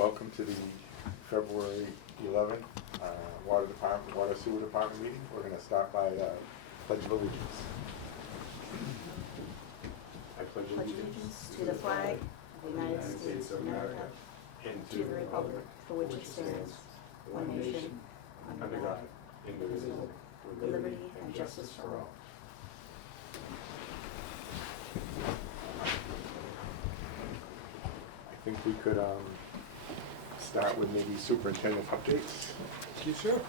Welcome to the February 11th Water Sewer Department meeting. We're going to start by Pledge of Allegiance. I pledge allegiance to the flag of the United States of America and to the republic for which it stands, one nation, under God, indivisible, with liberty and justice for all. I think we could start with maybe superintendent updates. You sure?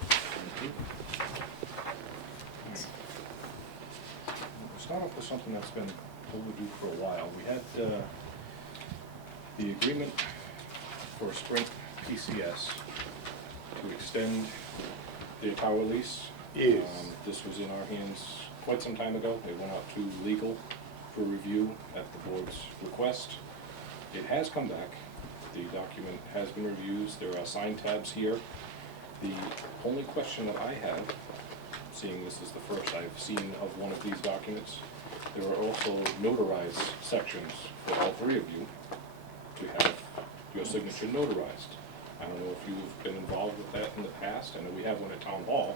We'll start off with something that's been overdue for a while. We had the agreement for Sprint PCS to extend their tower lease. Yes. This was in our hands quite some time ago. It went out to legal for review at the board's request. It has come back. The document has been reviewed. There are sign tabs here. The only question that I have, seeing this is the first I've seen of one of these documents, there are also notarized sections for all three of you to have your signature notarized. I don't know if you've been involved with that in the past. I know we have one at Town Hall,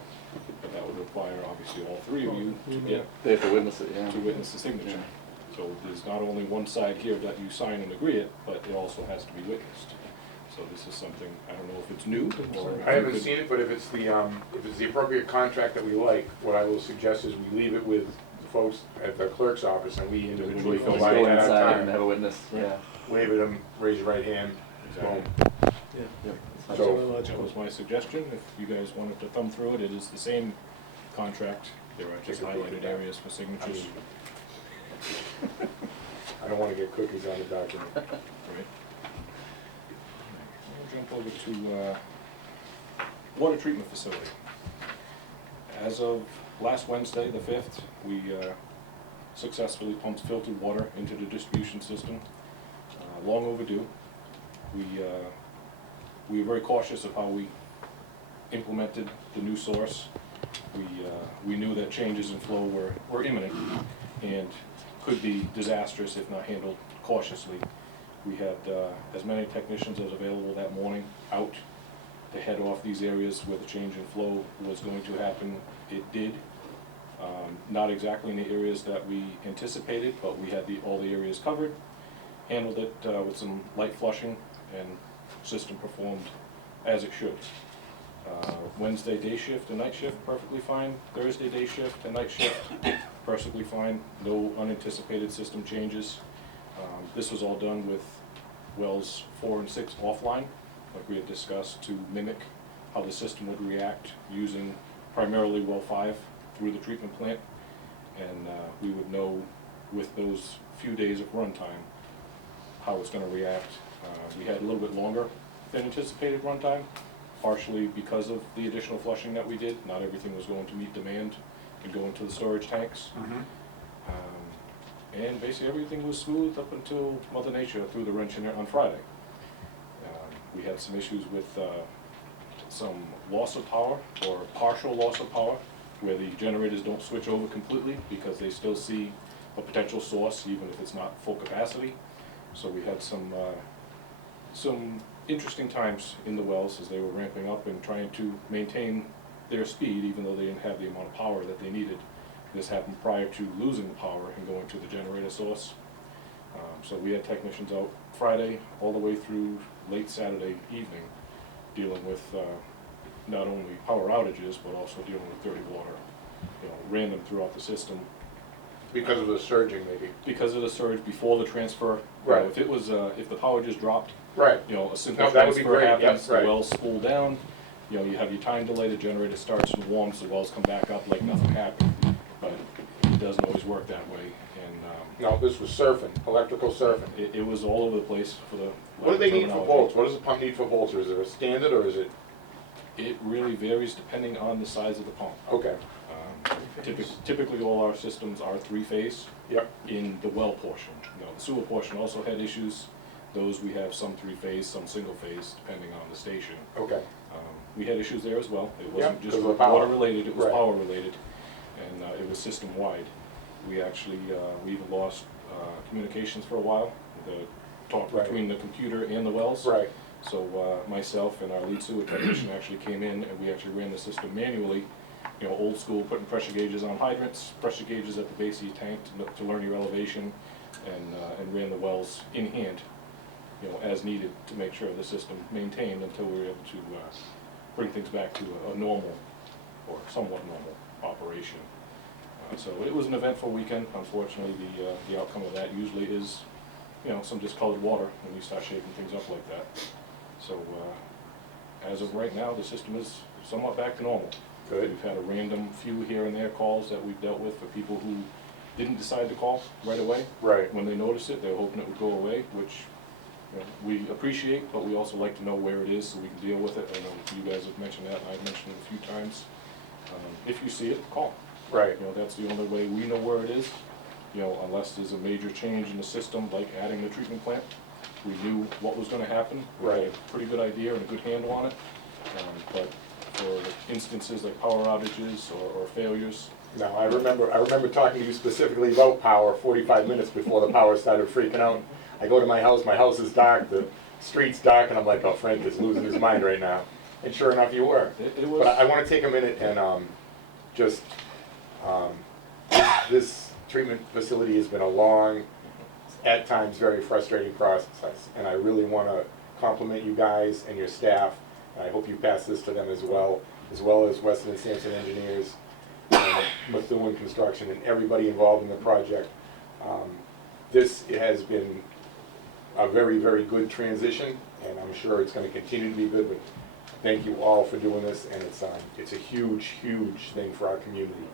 but that would require obviously all three of you to get They have to witness it, yeah. to witness the signature. Yeah. So there's not only one side here that you sign and agree it, but it also has to be witnessed. So this is something, I don't know if it's new or. if I you haven't could- seen it, but if it's the appropriate contract that we like, what I will suggest is we leave it with the folks at the clerk's office and we individually Just fill Just out go at a inside and have time. a witness, yeah. Wave at them, raise your right hand, Exactly. boom. Yep. So- That was my suggestion. If you guys wanted to thumb through it, it is the same contract. There are just Take a peek at highlighted that. areas for signatures. I don't want to get cookies on the document. Right. We'll jump over to water treatment facility. As of last Wednesday, the 5th, we successfully pumped filtered water into the distribution system. Long overdue. We were very cautious of how we implemented the new source. We knew that changes in flow were imminent and could be disastrous if not handled cautiously. We had as many technicians as available that morning out to head off these areas where the change in flow was going to happen. It did. Not exactly in the areas that we anticipated, but we had all the areas covered. Handled it with some light flushing, and system performed as it should. Wednesday day shift and night shift perfectly fine. Thursday day shift and night shift perfectly fine. No unanticipated system changes. This was all done with wells 4 and 6 offline, like we had discussed, to mimic how the system would react using primarily well 5 through the treatment plant. And we would know with those few days of runtime how it's going to react. We had a little bit longer than anticipated runtime, partially because of the additional flushing that we did. Not everything was going to meet demand and go into the storage tanks. And basically everything was smooth up until Mother Nature threw the wrench in there on Friday. We had some issues with some loss of power or partial loss of power, where the generators don't switch over completely because they still see a potential source even if it's not full capacity. So we had some interesting times in the wells as they were ramping up and trying to maintain their speed even though they didn't have the amount of power that they needed. This happened prior to losing the power and going to the generator source. So we had technicians out Friday all the way through late Saturday evening dealing with not only power outages but also dealing with dirty water, random throughout the system. Because of the surging, maybe. Because of the surge before the transfer. Right. If it was, if the power just dropped, Right. a simple No, that would be transfer great. happens, Yep, the right. wells spool down, you have your time delay, the generator starts and warms, the wells come back up like nothing happened. But it doesn't always work that way, and No, this was surfing, electrical surfing. it was all over the place for the. What do they need for terminology. bolts? What does the pump need for bolts? Or is there a standard or is it, It really varies depending on the size of the pump. okay, Typically, all our systems are 3-phase yep, in the well portion. The sewer portion also had issues. Those we have some 3-phase, some single-phase, depending on the station. okay. We had issues there as well. It Yeah, wasn't just 'cause of the power. water-related, it was Right. power-related, and it was system-wide. We actually, we even lost communications for a while, the talk Right. between the computer and the wells. Right, So myself and our lead sewer technician actually came in and we actually ran the system manually, you know, old school, putting pressure gauges on hydrants, pressure gauges at the base of your tank to learn your elevation, and ran the wells in hand, you know, as needed to make sure the system maintained until we were able to bring things back to a normal or somewhat normal operation. So it was an eventful weekend. Unfortunately, the outcome of that usually is, you know, some discolored water when you start shaking things up like that. So as of right now, the system is somewhat back to normal. Good. We've had a random few here and there calls that we've dealt with for people who didn't decide to call right away. Right. When they noticed it, they were hoping it would go away, which, you know, we appreciate, but we also like to know where it is so we can deal with it. I know you guys have mentioned that, and I've mentioned it a few times. If you see it, call. Right. You know, that's the only way we know where it is. You know, unless there's a major change in the system, like adding the treatment plant, we knew what was gonna happen. We had Right. a pretty good idea and a good handle on it. But for instances like power outages or failures, No, I remember talking to you specifically about power 45 minutes before the power started freaking out. I go to my house is dark, the street's dark, and I'm like, oh, Frank is losing his mind right now. And sure enough, you were. it was. But I want to take a minute and just, this treatment facility has been a long, at times very frustrating process. And I really want to compliment you guys and your staff. And I hope you pass this to them as well as Weston and Sampson Engineers, Methuen Construction, and everybody involved in the project. This has been a very, very good transition, and I'm sure it's going to continue to be good, but thank you all for doing this, and it's a huge, huge thing for our community.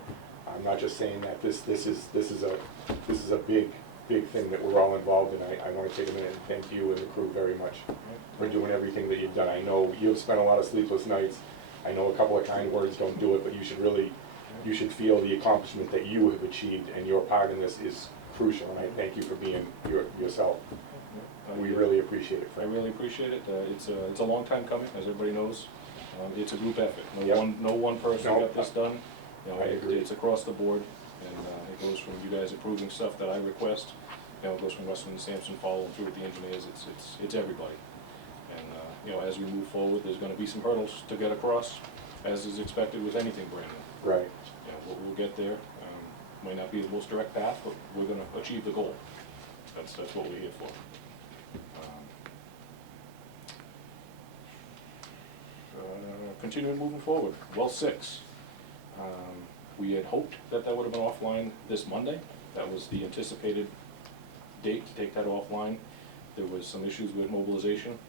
I'm not just saying that, this is a big, big thing that we're all involved in. I want to take a minute and thank you and the crew very much for doing everything that you've done. I know you've spent a lot of sleepless nights. I know a couple of kind words don't do it, but you should feel the accomplishment that you have achieved, and your part in this is crucial, and I thank you for being yourself. We really appreciate it, I Frank. really appreciate it. It's a long time coming, as everybody knows. It's a group effort. Yep. No one person No, got this done. You know, I agree. it's across the board, and it goes from you guys approving stuff that I request. You know, it goes from Weston and Sampson following through with the engineers. It's everybody. And you know, as we move forward, there's going to be some hurdles to get across, as is expected with anything brand new. Right. You know, we'll get there. Might not be the most direct path, but we're going to achieve the goal. That's what we're here for. Continuing moving forward, well 6. We had hoped that would have been offline this Monday. That was the anticipated date to take that offline. There was some issues with mobilization.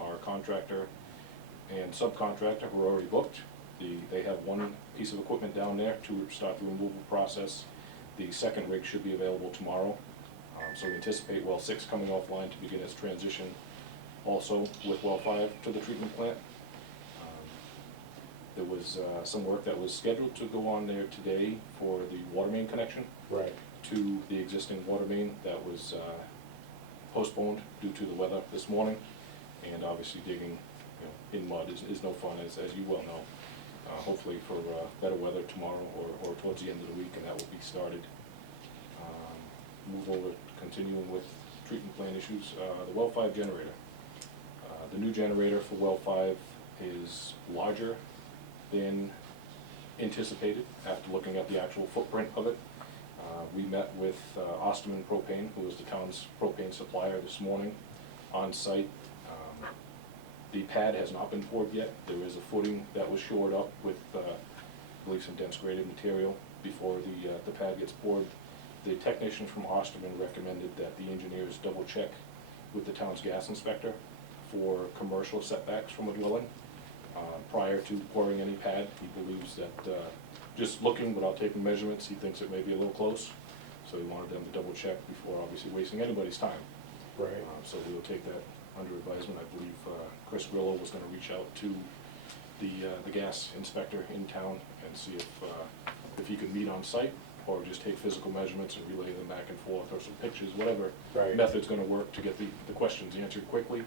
Our contractor and subcontractor were already booked. They have one piece of equipment down there to start the removal process. The second rig should be available tomorrow. So we anticipate well 6 coming offline to begin its transition also with well 5 to the treatment plant. There was some work that was scheduled to go on there today for the water main connection Right. to the existing water main that was postponed due to the weather this morning. And obviously digging, you know, in mud is no fun, as you well know. Hopefully for better weather tomorrow or towards the end of the week, and that will be started. Move over, continuing with treatment plant issues. The well 5 generator. The new generator for well 5 is larger than anticipated after looking at the actual footprint of it. We met with Osterman Propane, who is the town's propane supplier, this morning on site. The pad has not been poured yet. There is a footing that was shored up with, I believe, some dense graded material before the pad gets poured. The technician from Osterman recommended that the engineers double check with the town's gas inspector for commercial setbacks from a dwelling. Prior to pouring any pad, he believes that, just looking without taking measurements, he thinks it may be a little close. So he wanted them to double check before obviously wasting anybody's time. Right. So we will take that under advisement. I believe Chris Grillo was gonna reach out to the gas inspector in town and see if he could meet on site or just take physical measurements and relay them back and forth, or some pictures, whatever Right. method's gonna work to get the questions answered quickly.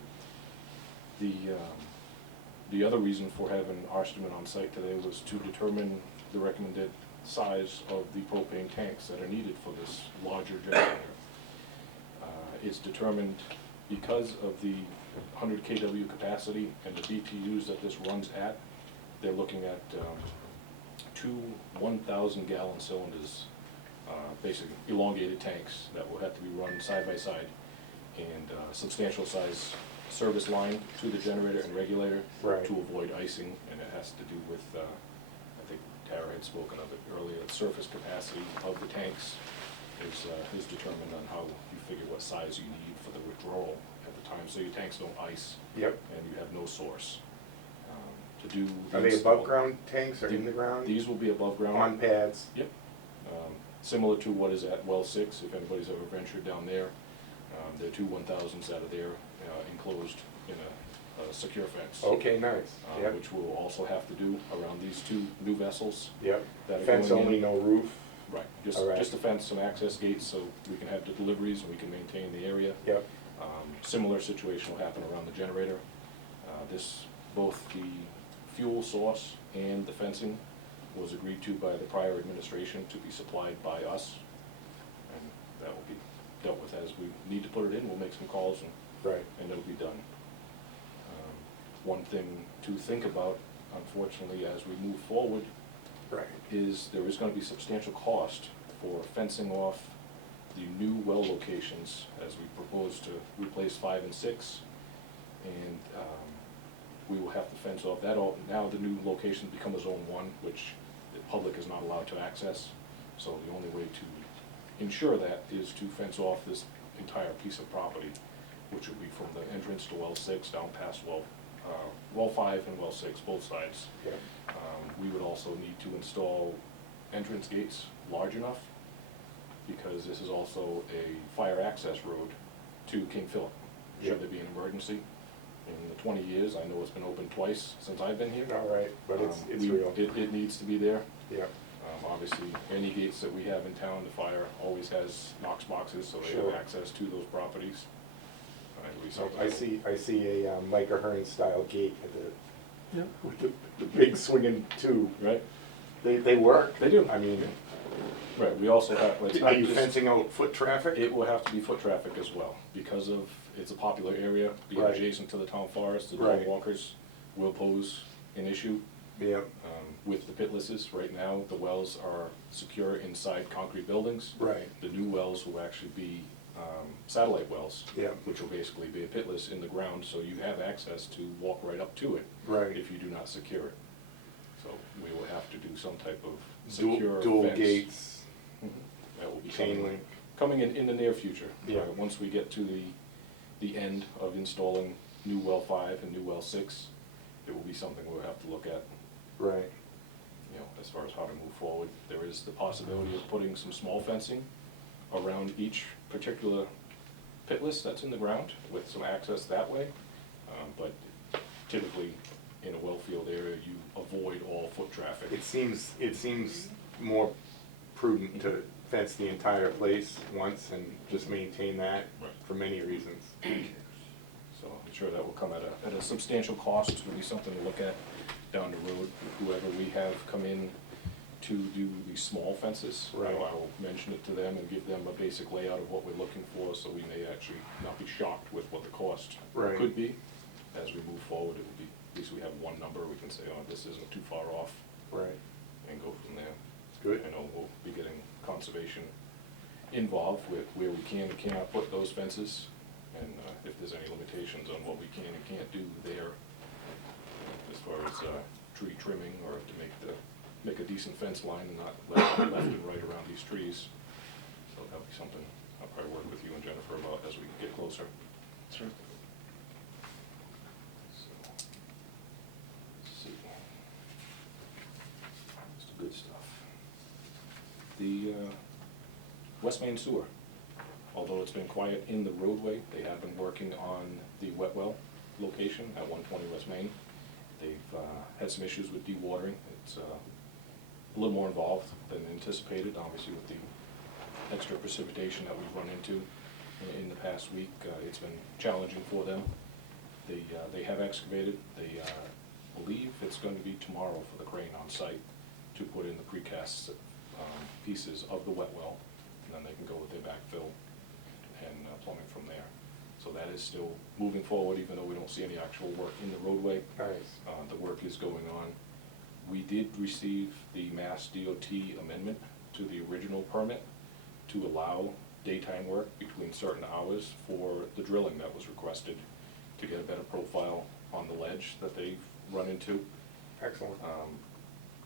The other reason for having Osterman on site today was to determine the recommended size of the propane tanks that are needed for this larger generator. It's determined because of the 100 kW capacity, and the BTUs that this runs at, they're looking at two 1,000 gallon cylinders, basic elongated tanks that will have to be run side by side, and substantial size service line to the generator and regulator Right. to avoid icing, and it has to do with, I think Tara had spoken of it earlier, the surface capacity of the tanks is determined on how you figure what size you need for the withdrawal at the time, so your tanks don't ice Yep. and you have no source. To do. Are they install- above ground tanks or in the ground? These will be above ground. On pads? Yep. Similar to what is at well 6, if anybody's ever ventured down there. They're two 1,000s out of there, enclosed in a secure fence. Okay, nice. Yep. Which we'll also have to do around these two new vessels. Yep. that are Fence going in. only, no roof? Right, All right. just a fence, some access gates, so we can have the deliveries and we can maintain the area. Yep. Similar situation will happen around the generator. Both the fuel source and the fencing was agreed to by the prior administration to be supplied by us. And that will be dealt with as we need to put it in. We'll make some calls Right. and it'll be done. One thing to think about, unfortunately, as we move forward, Right. is there is gonna be substantial cost for fencing off the new well locations as we propose to replace 5 and 6. And we will have to fence off that all, now the new locations become a zone 1, which the public is not allowed to access. So the only way to ensure that is to fence off this entire piece of property, which would be from the entrance to well 6 down past well 5 and well 6, both sides. Yep. We would also need to install entrance gates large enough, because this is also a fire access road to King Philip, Yep. should there be an emergency. In the 20 years, I know it's been open twice since I've been here. All right, but it's We- real. It needs to be there. Yep. Obviously, any gates that we have in town, the fire always has Knox boxes, so they have Sure. access to those properties. It'll be something I see a Micah Hearn style gate with the big swinging tube. Right, They work. They do. I mean, right, we also have, it's are not you just- fencing out foot traffic? It will have to be foot traffic as well, because of, it's a popular area, being Right. adjacent to the town forest, the dog Right. walkers will pose an issue. Yep. With the pitlesses, right now, the wells are secure inside concrete buildings. Right. The new wells will actually be satellite wells. Yeah. Which will basically be a pitless in the ground, so you have access to walk right up to it. Right. If you do not secure it. So we will have to do some type of secure Dual fence. gates, Mhm. That will be chain coming- link. coming in the near future. Yeah. Once we get to the end of installing new well 5 and new well 6, it will be something we'll have to look at, Right. as far as how to move forward. There is the possibility of putting some small fencing around each particular pitless that's in the ground with some access that way. But typically, in a well field area, you avoid all foot traffic. It seems more prudent to fence the entire place once and just maintain that Right. for many reasons. So I'm sure that will come at a substantial cost. It'll be something to look at down the road. Whoever we have come in to do the small fences, Right. I will mention it to them and give them a basic layout of what we're looking for, so we may actually not be shocked with what the cost Right. could be. As we move forward, it will be, at least we have one number, we can say, oh, this isn't too far off, Right. and go from there. Good. I know we'll be getting conservation involved with where we can and cannot put those fences, and if there's any limitations on what we can and can't do there, as far as tree trimming, or to make a decent fence line and not left and right around these trees. So that'll be something I'll probably work with you and Jennifer about as we get closer. Sure. So, let's see. Just the good stuff. The West Main Sewer, although it's been quiet in the roadway, they have been working on the wet well location at 120 West Main. They've had some issues with dewatering. It's a little more involved than anticipated, obviously with the extra precipitation that we've run into in the past week. It's been challenging for them. They have excavated. They believe it's going to be tomorrow for the crane on site to put in the precast pieces of the wet well, and then they can go with their backfill and plumbing from there. So that is still moving forward, even though we don't see any actual work in the roadway. Nice. The work is going on. We did receive the Mass DOT amendment to the original permit to allow daytime work between certain hours for the drilling that was requested to get a better profile on the ledge that they've run into. Excellent.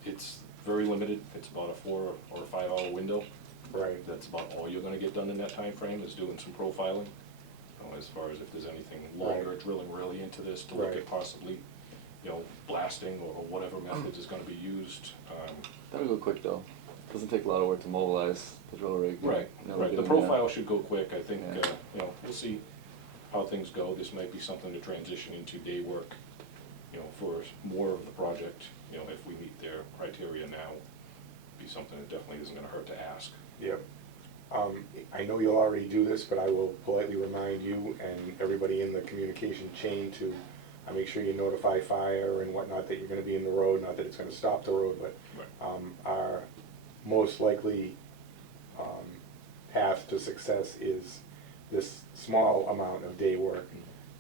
It's very limited. It's about a 4 or 5 hour window. Right. That's about all you're gonna get done in that time frame is doing some profiling. As far as if there's anything longer, Right. drilling really into this to look Right. at possibly, you know, blasting or whatever methods is gonna be used. That'll go quick though. Doesn't take a lot of work to mobilize the drill rig. Right, You know, we're right. The doing that. profile should go quick. I think, Yeah. you know, we'll see how things go. This might be something to transition into day work, you know, for more of the project. You know, if we meet their criteria now, be something that definitely isn't gonna hurt to ask. Yep. I know you'll already do this, but I will politely remind you and everybody in the communication chain to make sure you notify fire and whatnot that you're gonna be in the road, not that it's gonna stop the road, but our most likely path to success is this small amount of day work,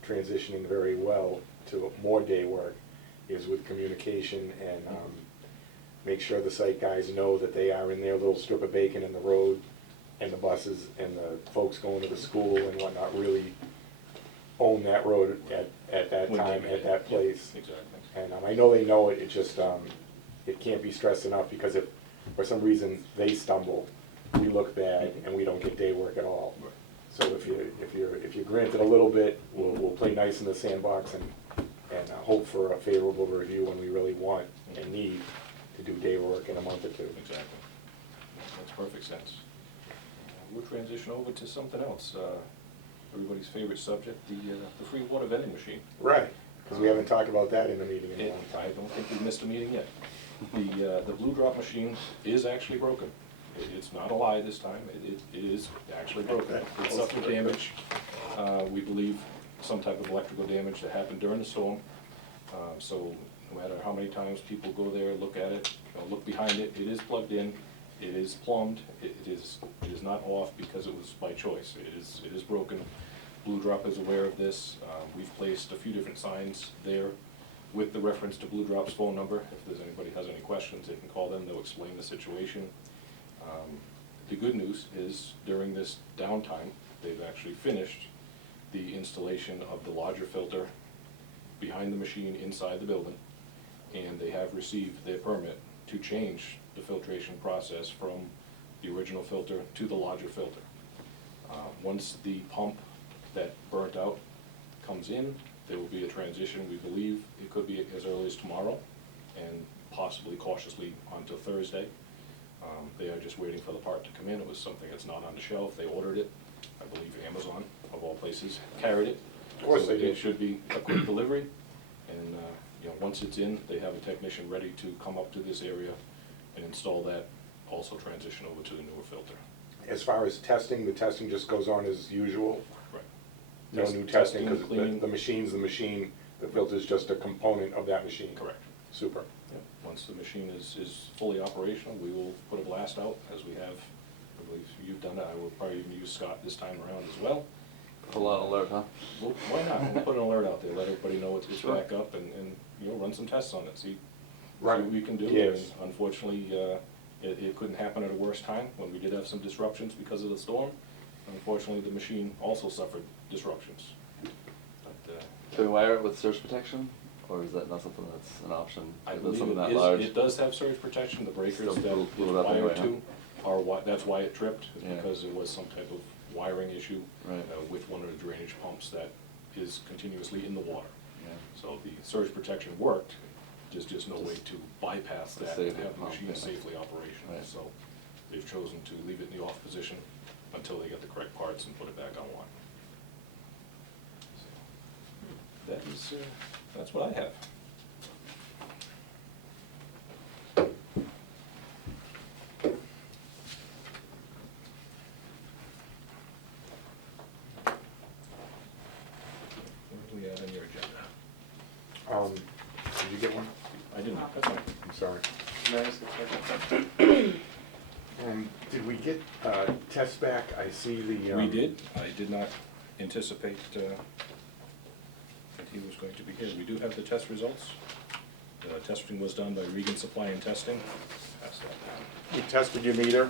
transitioning very well to more day work is with communication and make sure the site guys know that they are in their little strip of bacon in the road, and the buses and the folks going to the school and whatnot really own that road at that When they time, meet at it. that Yep, place. exactly. And I know they know it, it just, it can't be stressed enough, because if for some reason they stumble, we look bad and we don't get day work at all. Right. So if you're granted a little bit, we'll play nice in the sandbox and hope for a favorable review when we really want and need to do day work in a month or two. Exactly. Makes perfect sense. We'll transition over to something else. Everybody's favorite subject, the free water vending machine. Right, because we haven't talked about that in the meeting in a long I time. don't think we've missed a meeting yet. The Blue Drop machine is actually broken. It's not a lie this time. It is actually broken. It suffered damage. We believe some type of electrical damage that happened during the storm. So no matter how many times people go there, look at it, you know, look behind it, it is plugged in, it is plumbed, it is not off because it was by choice. It is broken. Blue Drop is aware of this. We've placed a few different signs there with the reference to Blue Drop's phone number. If there's anybody has any questions, they can call them, they'll explain the situation. The good news is during this downtime, they've actually finished the installation of the larger filter behind the machine inside the building, and they have received their permit to change the filtration process from the original filter to the larger filter. Once the pump that burnt out comes in, there will be a transition. We believe it could be as early as tomorrow and possibly cautiously onto Thursday. They are just waiting for the part to come in. It was something that's not on the shelf. They ordered it. I believe Amazon, of all places, carried it. Of course So they did. It should be a quick delivery. And, you know, once it's in, they have a technician ready to come up to this area and install that, also transition over to the newer filter. As far as testing, the testing just goes on as usual? Right. No Test- new testing, testing, because cleaning. the machine's the machine, the filter's just a component of that machine? Correct. Super. Yep. Once the machine is fully operational, we will put a blast out, as we have, I believe you've done it. I will probably even use Scott this time around as well. Full on alert, huh? Well, why not? We'll put an alert out there, let everybody know it's Sure. back up and, you know, run some tests on it, see Right. what we can do. Yes. And unfortunately, it couldn't happen at a worse time when we did have some disruptions because of the storm. Unfortunately, the machine also suffered disruptions. But, Can we wire it with surge protection, or is that not something that's an option? I If it's believe something that it large? is, it does have surge protection, the breakers Still that it's blew it up wired anyway, huh? to are why, that's why it tripped, is Yeah. because there was some type of wiring issue Right. with one of the drainage pumps that is continuously in the water. Yeah. So the surge protection worked, there's just no way to bypass to that save and the have the pump, machine yeah. safely operational. Right. So they've chosen to leave it in the off position until they get the correct parts and put it back online. So that is, that's what I have. What do we have on your agenda? Did you get one? I didn't, that's fine. I'm sorry. Can I ask a question? Did we get tests back? I see the. We did, I did not anticipate that he was going to be here. We do have the test results. Testing was done by Regan Supply and Testing. Pass that down. You tested your meter?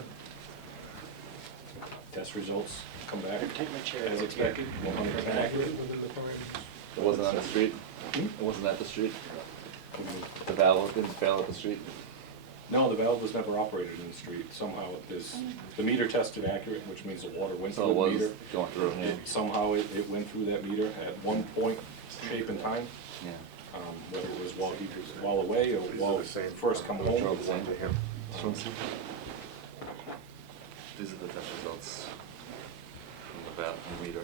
Test results come back Take my chair. as expected, 100% accurate within the parameters. It wasn't on the street? It wasn't at the street? The valve didn't fail at the street? No, the valve was never operated in the street. Somehow the meter tested accurate, which means the water went So it through the was meter. going through, yeah. Somehow it went through that meter at one point, shape and time, Yeah. whether it was while he was well away or These are while the same. first come Drove home. the same. To him. These are the test results from the valve and meter.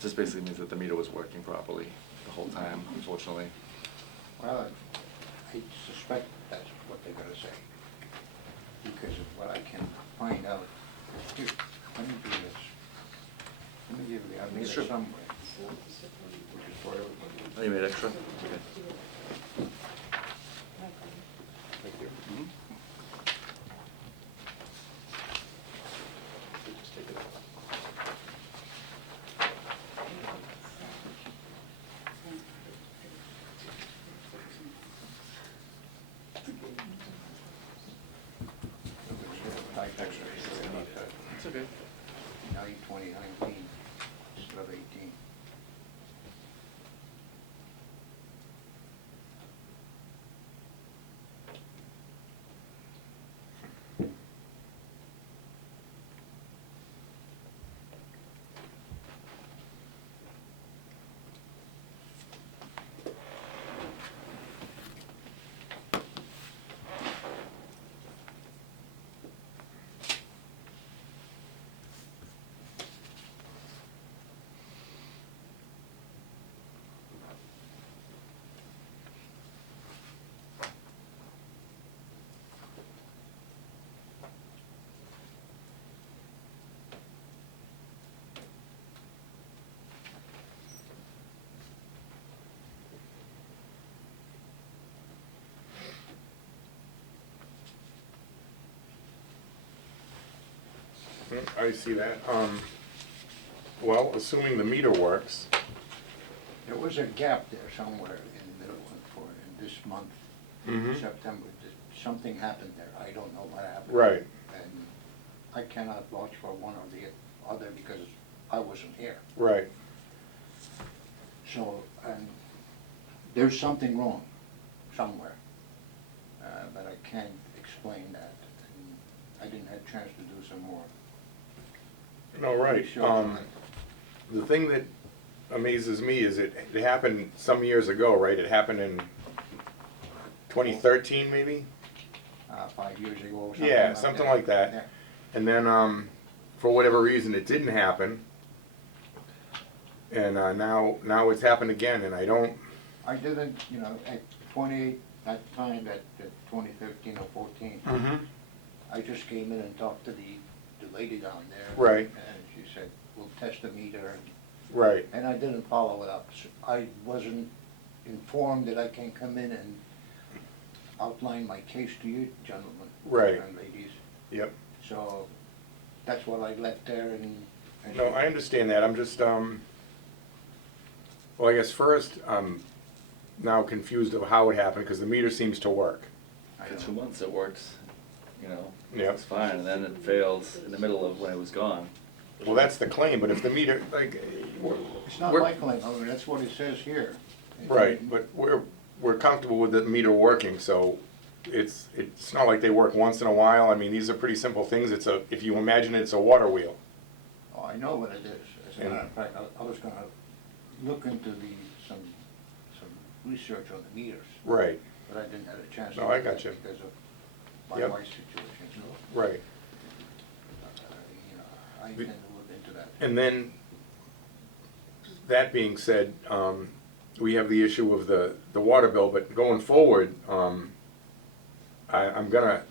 This basically means that the meter was working properly the whole time, unfortunately. Well, I suspect that's what they're gonna say, because of what I can find out. Here, let me do this. Let me give you, I made it Sure. somewhere. Which is for everybody. Oh, you made extra? Okay. Thank you. Mhm. Just take it out. Type extra. It's okay. 2019 instead of 18. I see that. Well, assuming the meter works, There was a gap there somewhere in the middle in this month, Mhm. September. Something happened there. I don't know what happened. right, And I cannot vouch for one or the other because I wasn't here. right. So, and there's something wrong somewhere, but I can't explain that. And I didn't have a chance to do some more No, right. research on it. The thing that amazes me is it happened some years ago, right? It happened in 2013 maybe? 5 years ago or something. Yeah, something like that. Yeah. And then, for whatever reason, it didn't happen. And now it's happened again, and I don't. I didn't, at 28, that time, at 2015 or 14, I just came in and talked to the lady down there. Right. And she said, we'll test the meter, Right, and I didn't follow it up. So I wasn't informed that I can come in and outline my case to you gentlemen. Right. And ladies. yep. So that's what I left there and. No, I understand that. I'm just, well, I guess first, I'm now confused of how it happened, because the meter seems to work. I For don't- 2 months it worked, Yep. it's fine, and then it failed in the middle of when it was gone. Well, that's the claim, but if the meter, It's not we're- my claim, I mean, that's what it says here. Right, but we're comfortable with the meter working, so it's not like they work once in a while. I mean, these are pretty simple things. If you imagine it's a water wheel. Oh, I know what it is. As a matter of fact, I was gonna look into some research on the meters, Right, but I didn't have a chance. to No, I do got that you. Because of my Yep. wife's situation, so, right. I can look into that. And then, that being said, we have the issue of the water bill, but going forward, I'm gonna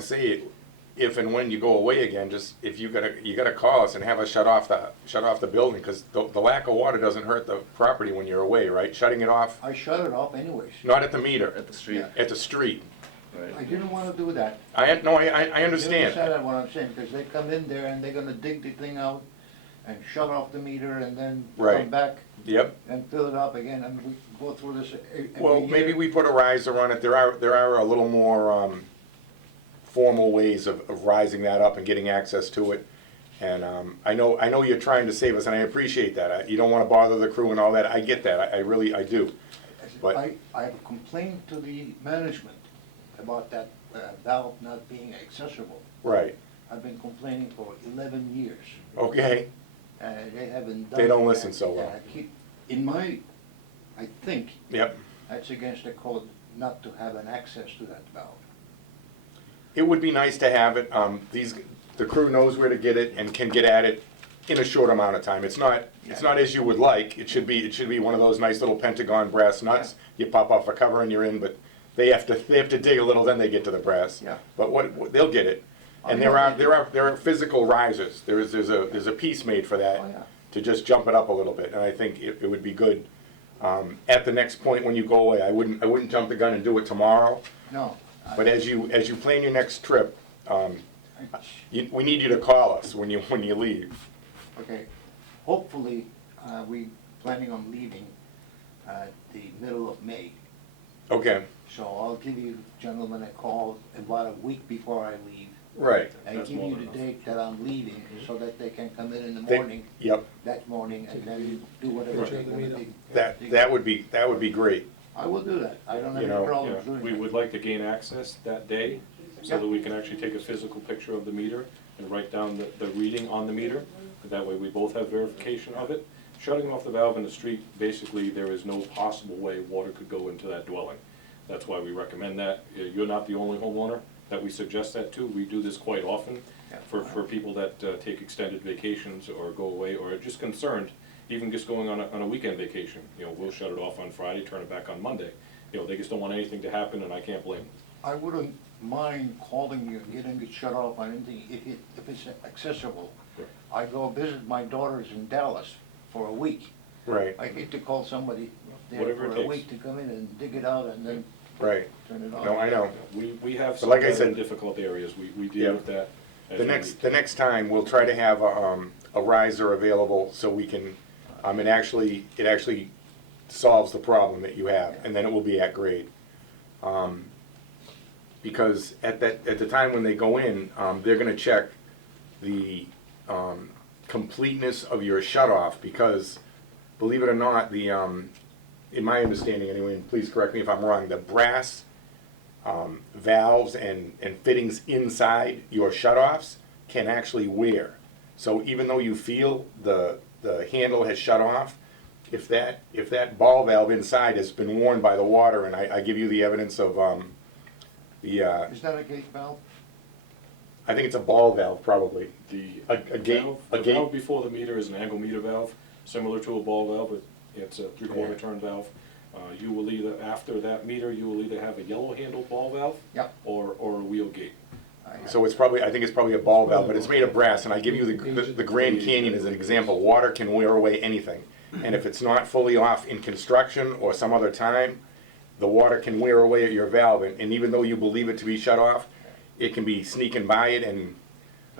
say it, if and when you go away again, just, if you gotta call us and have us shut off the building, because the lack of water doesn't hurt the property when you're away, right? Shutting it off, I shut it off anyways. not at the meter, At the street. Yeah. at the street. I Right. didn't wanna do that. I You understand. understand what I'm saying, because they come in there and they're gonna dig the thing out and shut off the meter and then Right. come back Yep. and fill it up again, and we go through this every Well, maybe year. we put a riser on it. There are a little more formal ways of rising that up and getting access to it. And I know you're trying to save us, and I appreciate that. You don't want to bother the crew and all that. I get that. I really do. But I've complained to the management about that valve not being accessible. right. I've been complaining for 11 years. Okay. They haven't done. They don't it. listen so well. I think Yep. that's against the code not to have an access to that valve. It would be nice to have it. The crew knows where to get it and can get at it in a short amount of time. It's not as you would like. It should be one of those nice little pentagon brass nuts. You pop off a cover and you're in, but they have to dig a little, then they get to the brass. Yeah. But what they'll get it. And there are physical risers. There's a piece made for that Oh, yeah. to just jump it up a little bit. And I think it would be good. At the next point when you go away, I wouldn't jump the gun and do it tomorrow. No. But as you plan your next trip, we need you to call us when you leave. Okay, hopefully, we planning on leaving the middle of May. Okay. So I'll give you gentlemen a call about a week before I leave. Right. And That's give more you than the enough. date that I'm leaving, so that they can come in the They- morning, Yep. that morning, and then do whatever Picture they're of the gonna meeting. do. That would be great. I will do that, I don't have You any know, Yeah, problems doing we that. would like to gain access that day, so Yeah. that we can actually take a physical picture of the meter and write down the reading on the meter. That way we both have verification of it. Shutting off the valve in the street, basically, there is no possible way water could go into that dwelling. That's why we recommend that. You're not the only homeowner that we suggest that to. We do this quite often Yeah. for people that take extended vacations or go away, or are just concerned, even just going on a weekend vacation. We'll shut it off on Friday, turn it back on Monday. They just don't want anything to happen, and I can't blame them. I wouldn't mind calling you, getting it shut off on anything, if it's accessible. Right. I go visit my daughters in Dallas for a week. Right. I hate to call somebody there Whatever it for a takes. week to come in and dig it out and then Right. turn it on. No, I know. We have But some like I other said- difficult areas. We Yeah. deal with that. as The we next need the to. next time we'll try to have a riser available so we can. It actually solves the problem that you have, and then it will be at grade. Because at the time when they go in, they're going to check the completeness of your shutoff, because believe it or not, in my understanding anyway, and please correct me if I'm wrong, the brass valves and fittings inside your shutoffs can actually wear. So even though you feel the handle has shut off, if that ball valve inside has been worn by the water, and I give you the evidence of Is that a gate valve? I think it's a ball valve probably. The A gate- valve, a the gate- valve before the meter is an angle meter valve, similar to a ball valve, but it's a three-quarter Yeah. turn valve. You will either, after that meter, you will either have a yellow handled ball valve Yep. or a wheel gate. So I think it's probably a ball valve, but it's made of brass, and I give you the Grand Canyon as an example. Water can wear away anything. And if it's not fully off in construction or some other time, the water can wear away at your valve, and even though you believe it to be shut off, it can be sneaking by it, and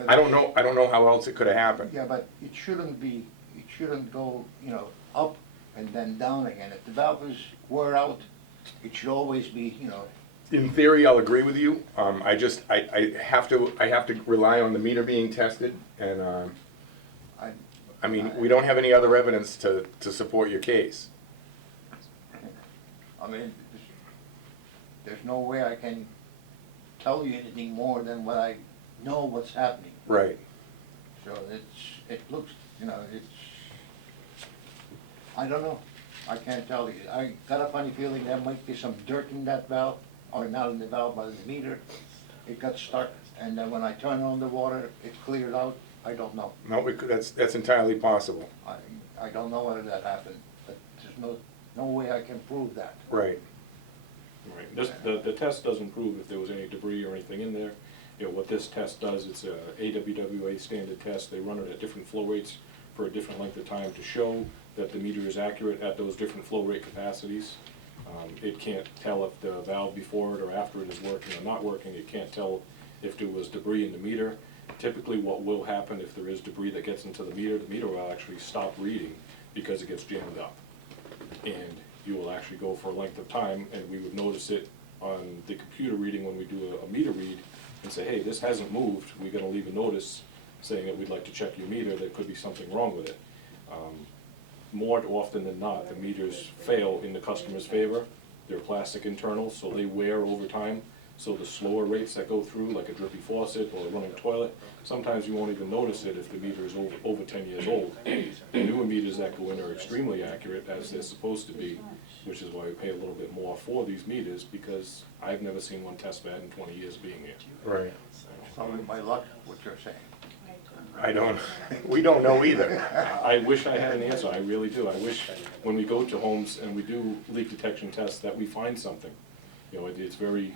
I don't know how else it could have happened. Yeah, but it shouldn't go, up and then down again. If the valve is wore out, it should always be, In theory, I'll agree with you. I have to rely on the meter being tested, and I mean, we don't have any other evidence to support your case. I mean, there's no way I can tell you anything more than what I know what's happening. Right. So it looks, I don't know. I can't tell you. I got a funny feeling there might be some dirt in that valve, or not in the valve, but in the meter. It got stuck, and then when I turned on the water, it cleared out. I don't know. No, that's entirely possible. I don't know whether that happened, but there's no way I can prove that. Right. Right. The test doesn't prove if there was any debris or anything in there. What this test does, it's a AWWA standard test. They run it at different flow rates for a different length of time to show that the meter is accurate at those different flow rate capacities. It can't tell if the valve before it or after it is working or not working. It can't tell if there was debris in the meter. Typically what will happen if there is debris that gets into the meter will actually stop reading because it gets jammed up. And you will actually go for a length of time, and we would notice it on the computer reading when we do a meter read and say, hey, this hasn't moved. We're gonna leave a notice saying that we'd like to check your meter. There could be something wrong with it. More often than not, the meters fail in the customer's favor. They're plastic internals, so they wear over time. So the slower rates that go through, like a drippy faucet or a running toilet, sometimes you won't even notice it if the meter is over 10 years old. The newer meters that go in are extremely accurate, as they're supposed to be, which is why we pay a little bit more for these meters, because I've never seen one test bad in 20 years being here. Right. Probably my luck, what you're saying. I don't, we don't know either. I wish I had an answer, I really do. I wish when we go to homes and we do leak detection tests that we find something. You know, it's very,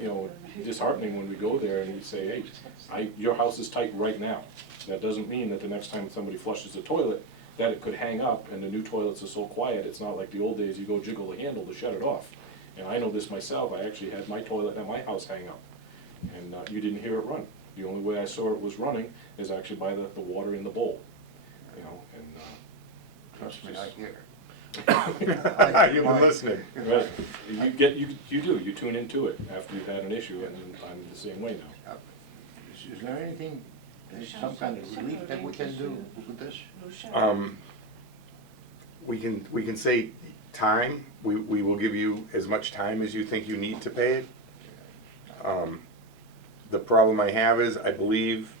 you know, disheartening when we go there and we say, hey, your house is tight right now. That doesn't mean that the next time somebody flushes the toilet, that it could hang up, and the new toilets are so quiet, it's not like the old days you go jiggle the handle to shut it off. And I know this myself, I actually had my toilet at my house hang up, and you didn't hear it run. The only way I saw it was running is actually by the water in the bowl, you know, and. Trust me, I hear. You've been listening. Right, you tune into it after you've had an issue, and I'm the same way now. Is there anything, there's some kind of relief that we can do with this? We can say time, we will give you as much time as you think you need to pay it. The problem I have is, I believe,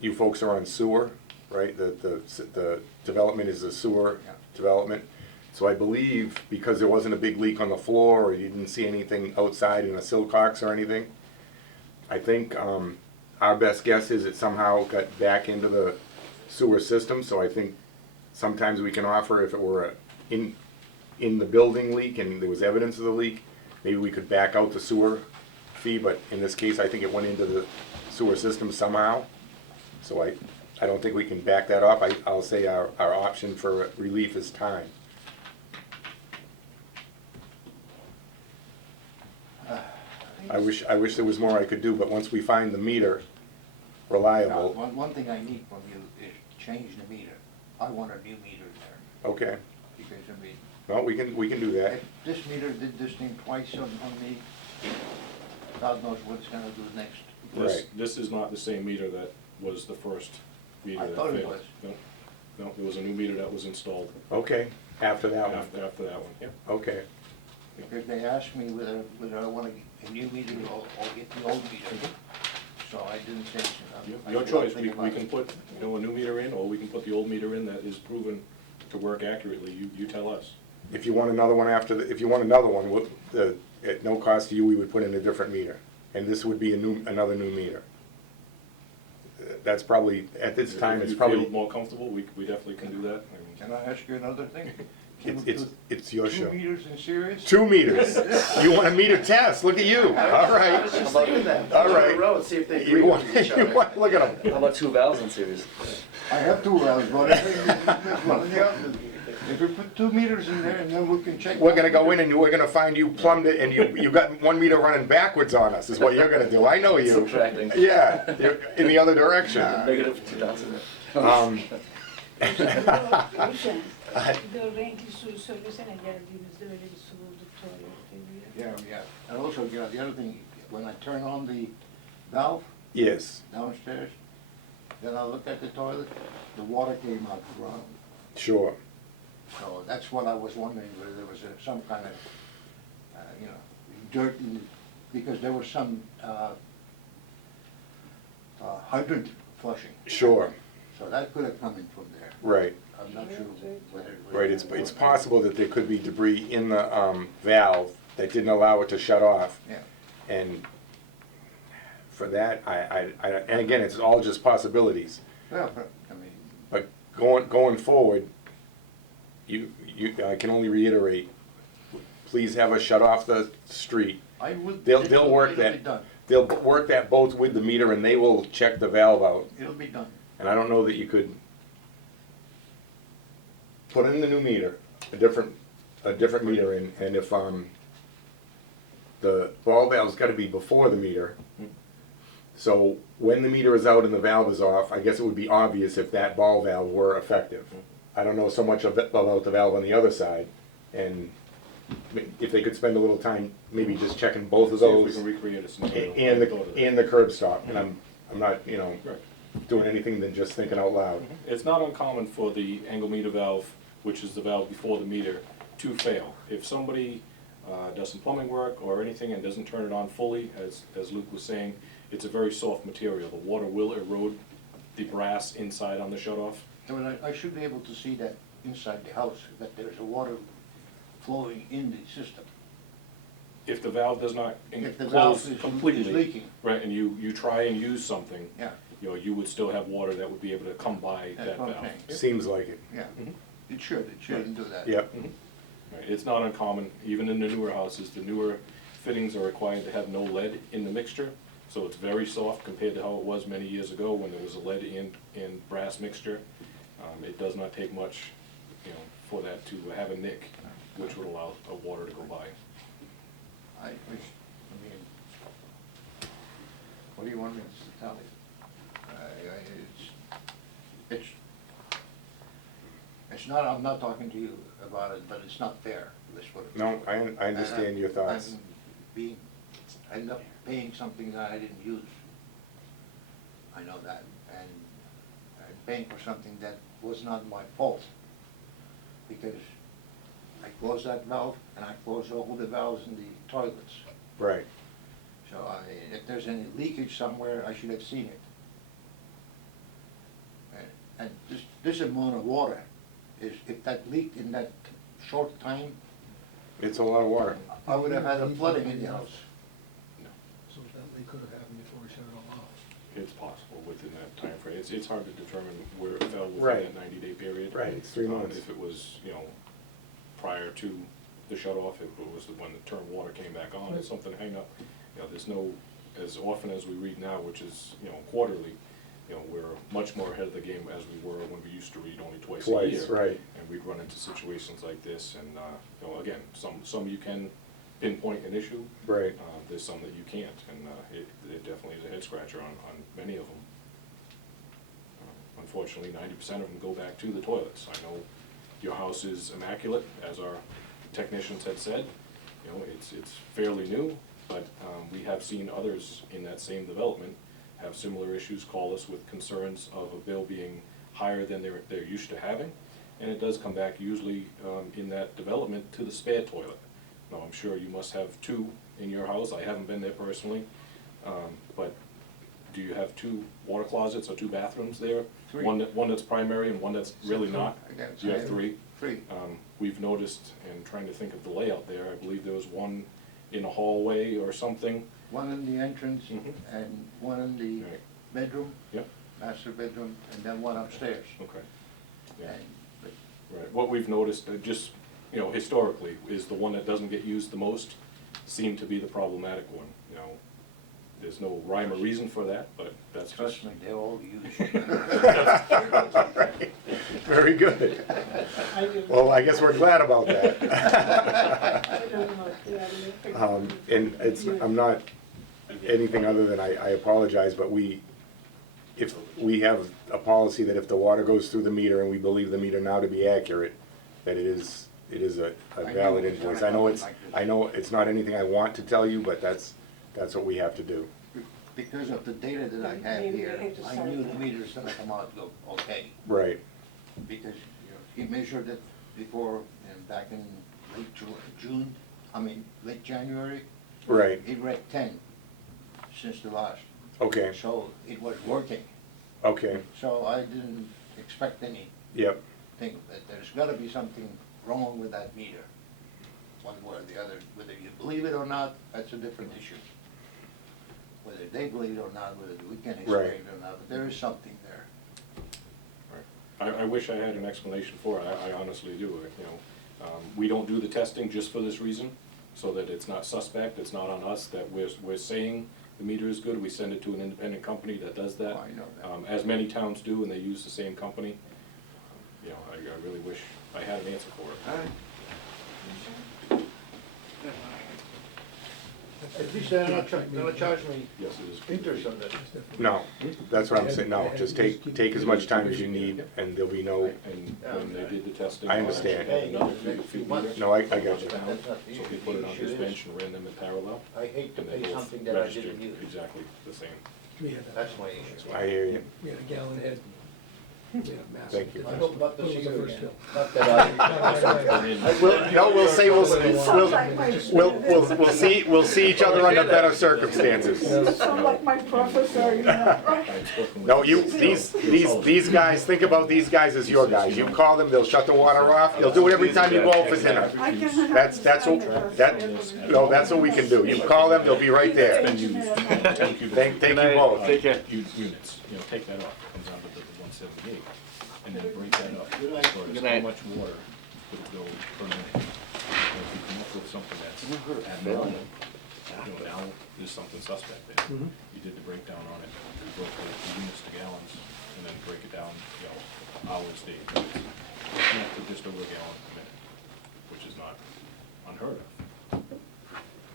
you folks are on sewer, right? The development is a sewer Yeah. development. So I believe, because there wasn't a big leak on the floor, or you didn't see anything outside in a Silcox or anything, I think, our best guess is it somehow got back into the sewer system, so I think sometimes we can offer, if it were in the building leak and there was evidence of the leak, maybe we could back out the sewer fee, but in this case, I think it went into the sewer system somehow. So I don't think we can back that off. I'll say our option for relief is time. I wish there was more I could do, but once we find the meter reliable, One thing I need from you is change the meter. I want a new meter there, okay. because I mean, Well, we can do that. if this meter did this thing twice on me, God knows what it's gonna do next. This is not the same meter that was the first meter I that thought failed. it was. No, there was a new meter that was installed Okay, after that one. after that one, yeah. Okay, Because they asked me whether I want a new meter or get the old meter. So I didn't say, Your choice, we can put, a new meter in, or we can put the old meter in that is proven to work accurately, you tell us. if you want another one if you want another one, at no cost to you, we would put in a different meter. And this would be another new meter. That's probably, at this time, it's If you probably, feel more comfortable, we definitely can do that. I mean, Can I ask you another thing? Can we it's put your 2 show. meters in Sirius? 2 meters. You want a meter test? Look at you. All I was right. just thinking that. All Put them in right. a row and see if they agree You want, with each you other. want, look at them. How about 2 valves in series? I have 2 wells, but if we put 2 meters in there, and then we can check. We're gonna go in and we're gonna find you plumbed it, and you got 1 meter running backwards on us, is what you're gonna do. I know you. Subtracting. Yeah, you're in the other direction. Negative 2,000. Ruşen, the renkli suyu söylesene geldiğimizde öyle bir su bulduk tuvalette diye. Yeah. And also, the other thing, when I turn on the valve Yes, downstairs, then I look at the toilet, the water came out wrong. sure. So that's what I was wondering, whether there was some kind of, dirt in, because there was some hydrant flushing. Sure, So that could have come in from there. right. I'm not sure whether. Right, it's possible that there could be debris in the valve that didn't allow it to shut off. Yeah. And for that, and again, it's all just possibilities. Well, I mean, But going forward, I can only reiterate, please have us shut off the street. I would. They'll work it'll that. be done. They'll work that both with the meter, and they will check the valve out. It'll be done. And I don't know that you could put in the new meter, a different a different meter in, and if, the ball valve's gotta be before the meter. So when the meter is out and the valve is off, I guess it would be obvious if that ball valve were effective. I don't know so much about the valve on the other side, and if they could spend a little time maybe just checking both of See if we those, can recreate a scenario. and the curb stop, and I'm not, Right. doing anything than just thinking out loud. It's not uncommon for the angle meter valve, which is the valve before the meter, to fail. If somebody does some plumbing work or anything and doesn't turn it on fully, as Luke was saying, it's a very soft material. The water will erode the brass inside on the shutoff. So I should be able to see that inside the house, that there's a water flowing in the system. If the valve does not If the valve enclose is completely, leaking, right, and you try and use something, yeah, you would still have water that would be able to come by that's that what I'm valve. saying. Seems like it. Yeah, it shouldn't do that. Yep. Right, it's not uncommon, even in the newer houses, the newer fittings are required to have no lead in the mixture, so it's very soft compared to how it was many years ago when there was a lead and brass mixture. It does not take much, for that to have a nick, which would allow water to go by. I mean, what do you want me to tell you? It's not, I'm not talking to you about it, but it's not fair, let's put it. No, I understand your thoughts. I end up paying something that I didn't use. I know that, and I'm paying for something that was not my fault. Because I closed that valve, and I closed all the valves in the toilets. Right. So if there's any leakage somewhere, I should have seen it. And this amount of water, if that leaked in that short time, It's a lot of water. I would have had a flooding in the house. So that they could have happened before we shut it all off. It's possible within that time frame. It's hard to determine where it fell within Right. that 90-day period. Right, it's 3 months. If it was, prior to the shut off, if it was when the term water came back on, it's something hang up. There's no, as often as we read now, which is, quarterly, we're much more ahead of the game as we were when we used to read only twice a year. Twice, right. And we'd run into situations like this, and, again, some you can pinpoint an issue. Right. There's some that you can't, and it definitely is a head scratcher on many of them. Unfortunately, 90% of them go back to the toilets. I know your house is immaculate, as our technicians had said. It's fairly new, but we have seen others in that same development have similar issues, call us with concerns of a bill being higher than they're used to having. And it does come back usually in that development to the spare toilet. Now, I'm sure you must have 2 in your house. I haven't been there personally. But do you have 2 water closets or 2 bathrooms there? 3. One that's primary and one that's really not? Again, You have 3? 3. We've noticed, and trying to think of the layout there, I believe there was one in a hallway or something. One in the entrance, Mhm. and one in the Right. bedroom, Yep, master bedroom, and then one upstairs. okay. Yeah. And, but Right, what we've noticed, just, historically, is the one that doesn't get used the most seemed to be the problematic one, There's no rhyme or reason for that, but that's just. trust me, they're all used. Very good. I don't know. Well, I guess we're glad about that. I don't know, yeah, And I'm not anything other than I apologize, but if we have a policy that if the water goes through the meter and we believe the meter now to be accurate, that it is a valid invoice. I know it's not anything I want to tell you, but that's what we have to do. Because of the data that I have Maybe here, they have to I sign knew the that. meter's gonna come out go okay. Right, Because, he measured it before, and back in late January, right, it read 10 since the last. okay, So it was working. okay, So I didn't expect anything, yep, but there's gotta be something wrong with that meter, one way or the other. Whether you believe it or not, that's a different issue. Whether they believe it or not, whether we can explain Right. it or not, but there is something there. I wish I had an explanation for it, I honestly do, we don't do the testing just for this reason, so that it's not suspect, it's not on us, that we're saying the meter is good, we send it to an independent company that does that. Oh, I know that. As many towns do, and they use the same company. I really wish I had an answer for it. All right. At least they're not gonna charge me Yes, it is. interest on that. No, that's what I'm saying, no, just take as much time as you need, and there'll be no, And when they did the testing. I understand. they had another few months. meters no, I got you. That's not the So issue. he put it on The his issue bench is, and ran them in parallel, I hate to and they pay both something that I registered didn't use. exactly the same. We had that. That's my issue. I hear you. We had a gallon head. We had a massive. Thank you. I hope not to What see was the you first again. bill? Not that I. And I then- will- No, we'll say, we'll We'll see each other under better circumstances. Sound like my professor, you know. I'd spoken with- No, these guys, think about these guys as your guys. You call them, they'll shut the water off, they'll do it every time you go out for dinner. I can That's that's what we can do. You call them, they'll be right there. Thank you Thank you both. Take care. Units, take that off, it comes out to the 178, and then break that up. As far as Good how night. much water would it go per minute? And if you come up with something that's Never heard of abnormal, failing. now there's something suspect there. Mhm. You did the breakdown on it, you broke the units to gallons, and then break it down, hours, days, minutes. Not to just over a gallon per minute, which is not unheard of.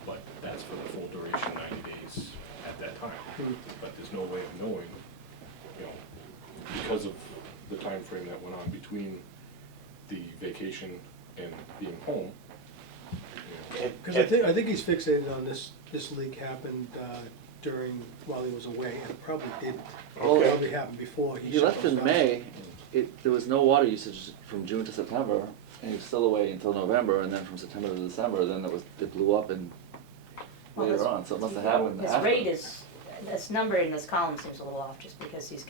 But that's for the full duration, 90 days at that time. But there's no way of knowing, because of the time frame that went on between the vacation and being home. Because I think he's fixated on this leak happened while he was away, and it probably did, Okay. probably happened before he He shut left those in valves. May, there was no water usage from June to September, and he was still away until November, and then from September to December, then it blew up and Well, later his- on, so it must have happened His after. rate is, this number in this column seems a little off, just because he's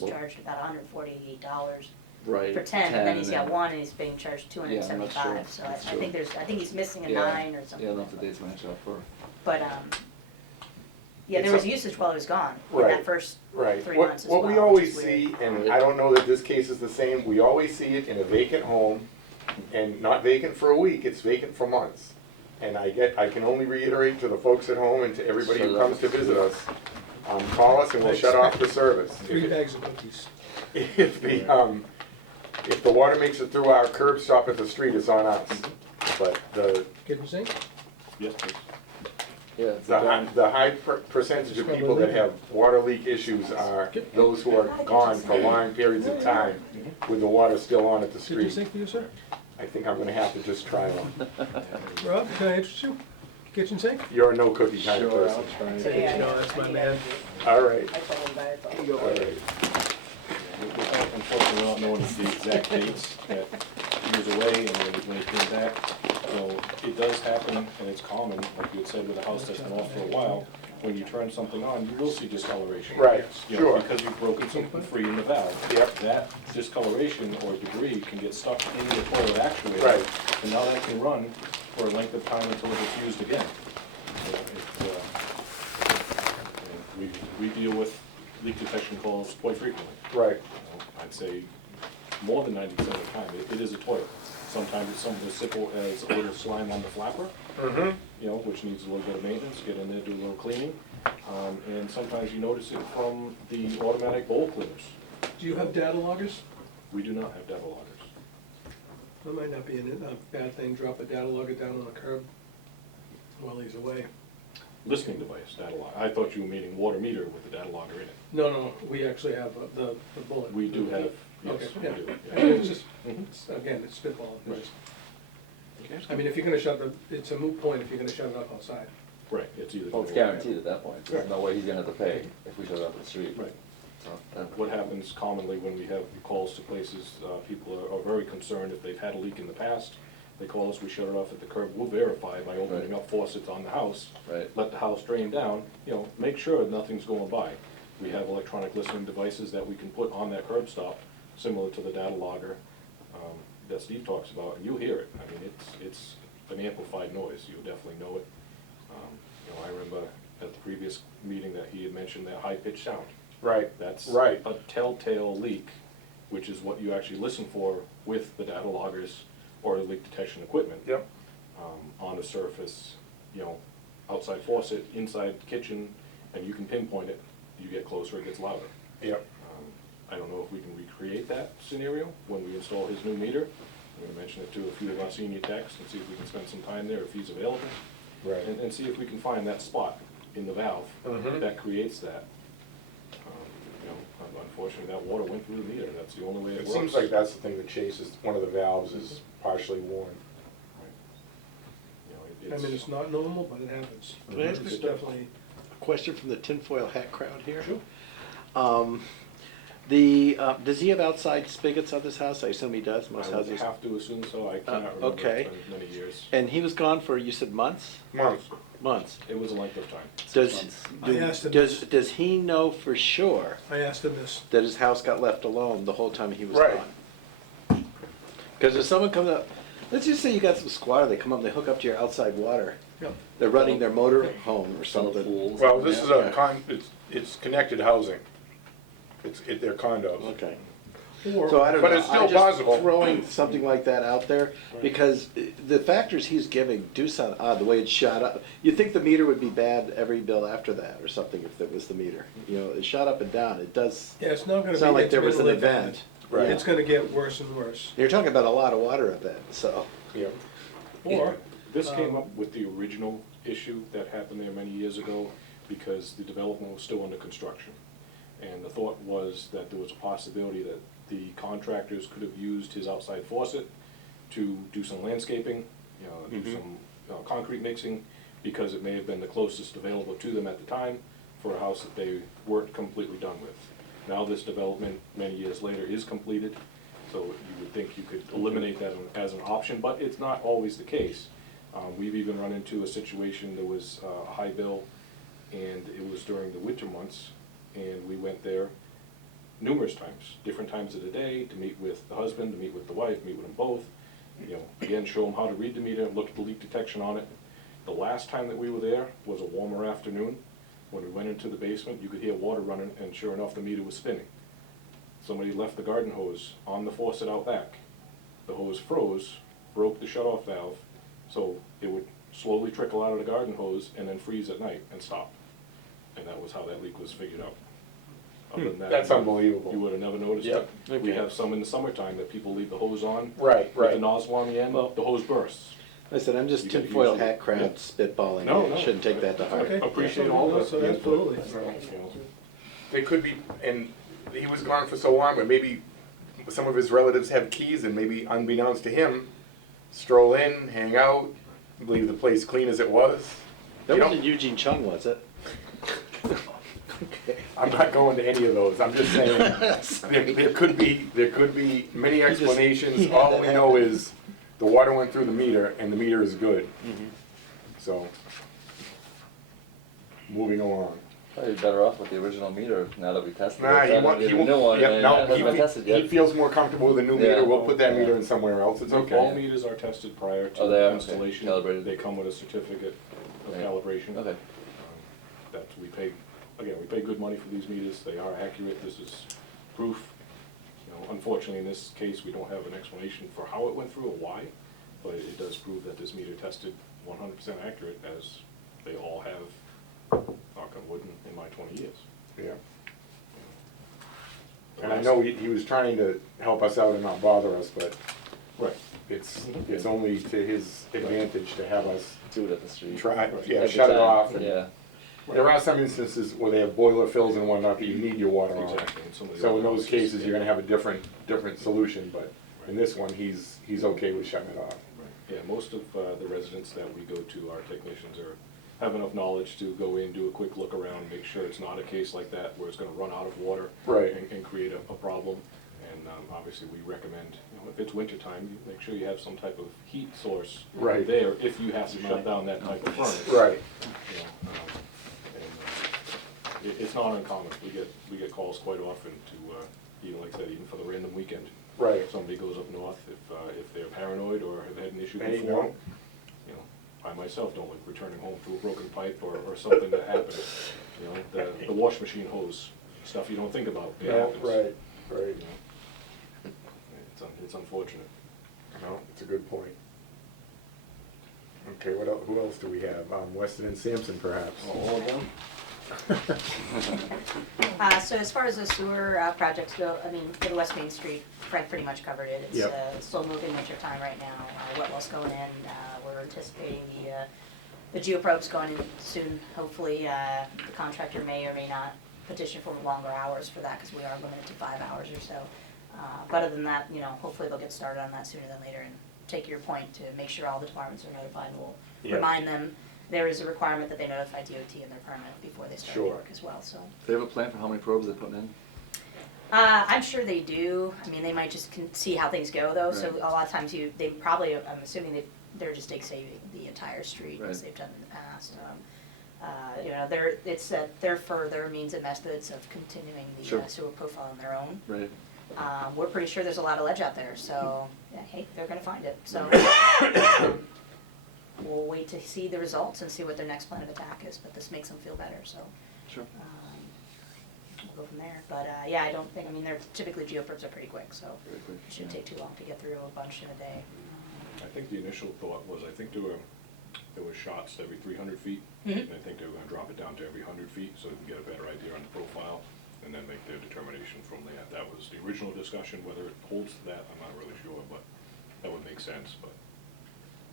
Well- charged about $148 Right. for 10, and then he's got one, and he's being charged Yeah, I'm not sure. 275, so I That's think true. I think he's missing a Yeah. 9 or something. Yeah, enough the dates match up for. But, yeah, there was usage while he was gone, in Right. that first Right. 3 What, months as what well. we always which is weird. see, and I don't know that this case is the same, we always see it in a vacant home, and not vacant for a week, it's vacant for months. And I can only reiterate to the folks at home and to everybody who comes to visit us, call us and we'll shut off the service. 3 bags of cookies. If the water makes it through our curb stop at the street, it's on us. But the Kitchen sink? Yes, please. Yeah. the high percentage of people that have water leak issues are those who are gone for long periods of time with the water still on at the Kitchen street. sink for you, sir? I think I'm gonna have to just try one. Rob, can I interest you? Kitchen sink? You're a no cookie kind of Sure, person. I'll try. Today I- No, that's my man. All right, I told him about it, but- all right. Unfortunately, not knowing the exact dates that he was away and when he came back, it does happen, and it's common, like you had said, with a house that's been off for a while, when you turn something on, you will see discoloration. Right, sure. Because you've broken something free in the valve. Yep. That discoloration or debris can get stuck in the toilet actuator. Right. And now that can run for a length of time until it's used again. So we deal with leak detection calls quite frequently. Right, I'd say more than 90% of the time, it is a toilet. Sometimes it's something as simple as a little slime on the flapper, which needs a little bit of maintenance, get in there, do a little cleaning. And sometimes you notice it from the automatic bowl cleaners. Do you have data loggers? We do not have data loggers. That might not be a bad thing, drop a data logger down on the curb while he's away. Listening device, data logger. I thought you were meaning water meter with the data logger in it. No, we actually have the bullet. We do have, yes, Okay, we yeah. do. It's just, Mhm. again, it's spitball. It's Right. just- I mean, if you're gonna it's a moot point if you're gonna shut it off outside. Right, it's either. Well, it's guaranteed at that point, there's no way he's gonna have to pay if we shut it off the street. Right. So, What happens commonly when we have calls to places, people are very concerned if they've had a leak in the past. They call us, we shut it off at the curb, we'll verify by opening Right. up faucets on the house. Right. Let the house drain down, make sure nothing's going by. We have electronic listening devices that we can put on that curb stop, similar to the data logger that Steve talks about, and you hear it. I mean, it's an amplified noise, you'll definitely know it. I remember at the previous meeting that he had mentioned that high-pitched sound. right, That's Right. a telltale leak, which is what you actually listen for with the data loggers or the leak detection equipment. yep, On the surface, outside faucet, inside kitchen, and you can pinpoint it. You get closer, it gets louder. yep. I don't know if we can recreate that scenario when we install his new meter, I'm gonna mention it to a few of our senior techs and see if we can spend some time there if he's available. Right. And see if we can find that spot in the valve Mhm. that creates that. You know, unfortunately, that water went through the meter, that's the only way it It works. seems like that's the thing that chases, one of the valves is partially worn. You know, I mean, it's not normal, but it happens. Can I ask It's a definitely, question from the tinfoil hat crowd here? Sure. Does he have outside spigots on this house? I assume he does, most I would houses. have to assume so, I cannot remember, okay. it's been many years. And he was gone for, you said months? Months. Months. It was a length of time. Does, months. I asked him does, this. does he know for sure I asked him this, that his house got left alone the whole time he was Right. gone? Because if someone comes up, let's just say you got some squatter, they come up, they hook up to your outside water. Yep. They're running their motor home or Some of the something. pools. Well, this is Yeah. it's connected housing. They're condos. Okay. or, So I don't know. But it's still I'm just possible. throwing something like that out there, because the factors he's giving do sound odd, the way it's shot up. You'd think the meter would be bad every bill after that, or something, if that was the meter. You know, it shot up and down, it does yeah, it's not gonna be sound like there was an intermittently bad. event. Right. It's gonna get worse and worse. You're talking about a lot of water event, so. Yeah. Or, This came up with the original issue that happened there many years ago because the development was still under construction. And the thought was that there was a possibility that the contractors could have used his outside faucet to do some landscaping, you know, do some concrete mixing, because it may have been the closest available to them at the time for a house that they weren't completely done with. Now this development, many years later, is completed, so you would think you could eliminate that as an option, but it's not always the case. We've even run into a situation, there was a high bill, and it was during the winter months, and we went there numerous times, different times of the day, to meet with the husband, to meet with the wife, meet with them both. You know, again, show them how to read the meter, look at the leak detection on it. The last time that we were there was a warmer afternoon. When we went into the basement, you could hear water running, and sure enough, the meter was spinning. Somebody left the garden hose on the faucet out back. The hose froze, broke the shut-off valve, so it would slowly trickle out of the garden hose and then freeze at night and stop. And that was how that leak was figured out. Other than that, That's unbelievable. you would have never noticed it. Yep, We okay. have some in the summertime that people leave the hose on. Right, With the right. nozzle on the end, Well- the hose bursts. I said, I'm just You gotta tinfoil use it. hat crowd Yeah. spitballing. No, You no. shouldn't take that to heart. okay. Appreciate all the So input. absolutely. You know, They could be, and he was gone for so long, but maybe some of his relatives have keys, and maybe unbeknownst to him, stroll in, hang out, leave the place clean as it was. That You wasn't know, Eugene Chung, was it? Okay. I'm not going to any of those. I'm just saying there could be many just- explanations. he had All that we know happen. is the water went through the meter, and the meter is good. So, moving along. Probably better off with the original meter now that we tested Nah, it. he Rather won't, than he the new won't, one, yeah, and it no, hasn't been tested he yet. feels more comfortable with the new meter. Yeah. We'll put that meter in somewhere else. It's All okay. meters are tested prior Oh, they are? to Okay. installation. Calibrated. They come with a certificate of Right. calibration. Okay. That we pay, again, we pay good money for these meters. They are accurate. This is proof. You know, unfortunately, in this case, we don't have an explanation for how it went through or why, but it does prove that this meter tested 100% accurate, as they all have, knock on wood, in my 20 years. Yeah. And I know he was trying to help us out and not bother us, but Right. it's only to his advantage to have us Do it at the street. try, yeah, Every shut it time. off. and- Yeah. There are some instances where they have boiler fills and whatnot that you need your water on. Exactly. And some of the So in other those houses, cases, yeah. you're gonna have a different solution, but in this one, he's okay with shutting it off. Yeah, most of the residents that we go to, our technicians have enough knowledge to go in, do a quick look around, make sure it's not a case like that where it's gonna run out of water. Right. And create a problem. And obviously, we recommend, you know, if it's winter time, you make sure you have some type of heat source Right. there if you have to shut down that type of furnace. Right. You know, it's not uncommon. We get calls quite often to, even like I said, even for the random weekend. Right. If somebody goes up north, if they're paranoid or have had an issue There you before, go. you know, I myself don't like returning home to a broken pipe or something that happened. You know, the wash machine hose, stuff you don't think about, it No, happens. right, right. You know. It's unfortunate. No, it's a good point. Okay, who else do we have? Weston and Sampson, perhaps? All of them? So as far as the sewer projects go, I mean, for the West Main Street, Frank pretty much covered it. It's Yep. still moving winter time right now. Wet well's going in. We're anticipating the geoprobe's going in soon. Hopefully, the contractor may or may not petition for longer hours for that because we are limited to 5 hours or so. But other than that, you know, hopefully they'll get started on that sooner than later. And take your point to make sure all the departments are notified. We'll Yeah. remind them there is a requirement that they notify DOT and their permit before they start the Sure. work as well. So. Do they have a plan for how many probes they're putting in? I'm sure they do. I mean, they might just see how things go, though. So Right. a lot of times, they probably. I'm assuming they're just dig saving the entire street as Right. they've done in the past. You know, they're for their means and methods of continuing the Sure. sewer profile on their own. Right. We're pretty sure there's a lot of ledge out there, so yeah, hey, they're gonna find it. So we'll wait to see the results and see what their next plan of attack is. But this makes them feel better, so. Sure. We'll go from there, but yeah, I don't think, I mean, they're typically geoprobes are pretty quick, so Very quick. it shouldn't take too long to get through a bunch in a day. I think the initial thought was, I think there were shots every 300 feet, Mhm. and I think they were gonna drop it down to every 100 feet, so they can get a better idea on the profile, and then make their determination from there. That was the original discussion. Whether it holds to that, I'm not really sure, but that would make sense. But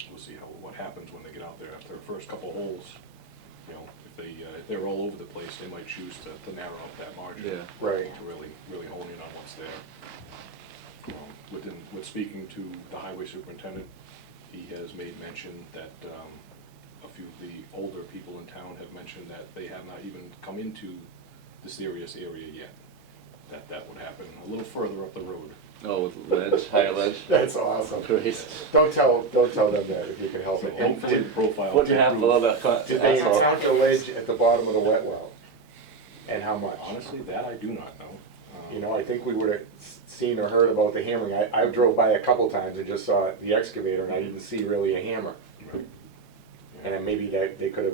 we'll see what happens when they get out there after the first couple holes. You know, if they're all over the place, they might choose to narrow up that margin. Yeah. Right. To really hone in on what's there. With speaking to the highway superintendent, he has made mention that a few of the older people in town have mentioned that they have not even come into the serious area yet. That would happen a little further up the road. Oh, with ledge, higher ledge. That's awesome. Great. Don't tell them that if you can help So it. And hopefully the profile. What do you have will below improve. that? did they asphalt? count the ledge at the bottom of the wet well? And how much? Honestly, that I do not know. You know, I think we would have seen or heard about the hammering. I drove by a couple times and just saw the excavator, and I didn't see really a hammer. Right. And then maybe that they could have,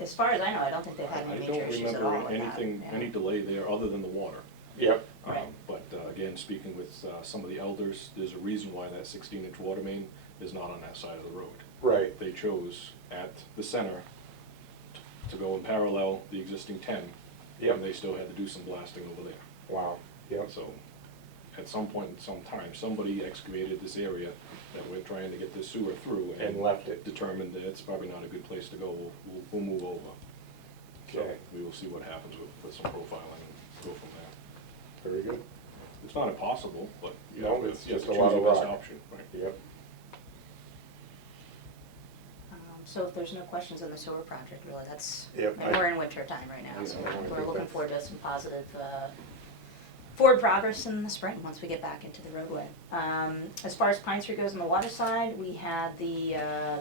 As far as I know, I don't think they've had I any don't major issues at all remember with that. anything, yeah. any delay there other than the water. yep, Right. But again, speaking with some of the elders, there's a reason why that 16-inch water main is not on that side of the road. right, They chose at the center to go in parallel the existing 10. Yep. And they still had to do some blasting over there. wow, yep, So at some point in some time, somebody excavated this area that we're trying to get this sewer through and left it. determined that it's probably not a good place to go. We'll move over. So Okay. we will see what happens with some profiling and go from there. Very good, It's not impossible, but you No, have to it's you have just to a lot choose of your best rock. option, right? yep. So if there's no questions on the sewer project, really, that's, Yep, and we're in winter time right now, so Yeah, I we're think looking that's- forward to some positive, forward progress in the spring, once we get back into the roadway. As far as Pine Street goes on the water side, we had the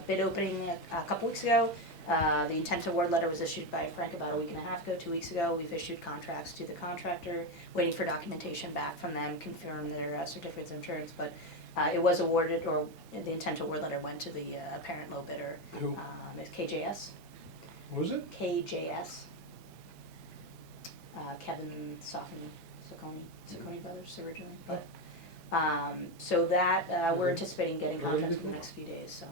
bid opening a couple weeks ago. The intent award letter was issued by Frank about a week and a half ago, 2 weeks ago. We've issued contracts to the contractor, waiting for documentation back from them, confirm their certificates of insurance, but it was awarded, or the intent award letter went to the apparent low bidder. Who? It's KJS. What was it? KJS. Kevin Sacconi Brothers originally, but, so that, we're anticipating getting Really contracts good in the one. next few days, so.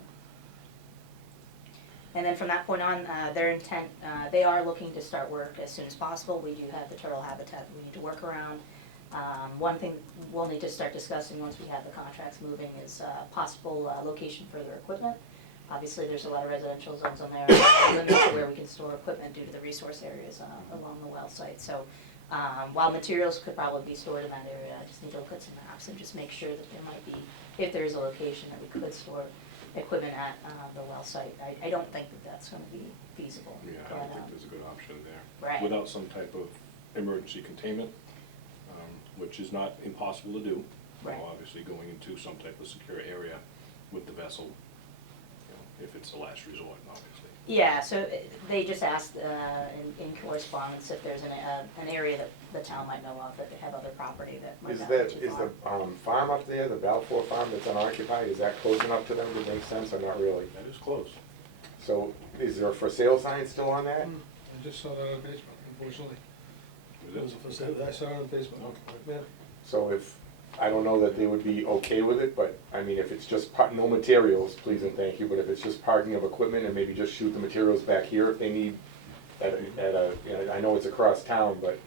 And then from that point on, their intent, they are looking to start work as soon as possible. We do have the turtle habitat we need to work around. One thing we'll need to start discussing once we have the contracts moving is possible location for their equipment. Obviously, there's a lot of residential zones on there, limits to where we can store equipment due to the resource areas along the well site. So while materials could probably be stored in that area, I just need to look at some maps and just make sure that there might be, if there is a location that we could store equipment at the well site. I don't think that that's gonna be feasible. Yeah, I but, don't think there's a good option there. Right. Without some type of emergency containment, which is not impossible to do. You know, Right. obviously going into some type of secure area with the vessel, you know, if it's the last resort, obviously. Yeah, so they just asked in correspondence if there's an area that the town might know of, that they have other property that might Is not that, be too is far. the farm up there, the Balfour farm that's unoccupied, is that close enough to them to make sense or not really? That is close. So is there a for sale sign still on that? I just saw that on Facebook, unfortunately. Is It was it? a for sale- I saw it on Facebook. Okay. Yeah. So if, I don't know that they would be okay with it, but, I mean, if it's just no materials, please and thank you, but if it's just parking of equipment and maybe just shoot the materials back here if they need you know, I know it's across town, but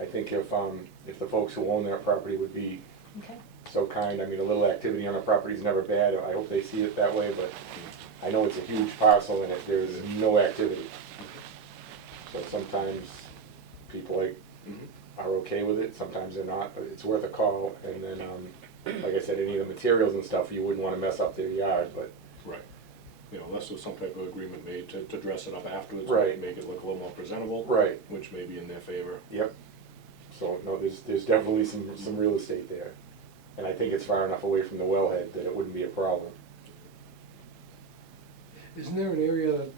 I think if the folks who own that property would be Okay. so kind, I mean, a little activity on a property is never bad, I hope they see it that way, but I know it's a huge parcel and there's no activity. So sometimes people are okay with it, sometimes they're not, but it's worth a call, and then, like I said, any of the materials and stuff, you wouldn't wanna mess up their yard, but, Right. You know, unless there's some type of agreement made to dress it up afterwards. Right. Make it look a little more presentable. right, Which may be in their favor. yep. So, no, there's definitely some real estate there, and I think it's far enough away from the wellhead that it wouldn't be a problem. Isn't there an area that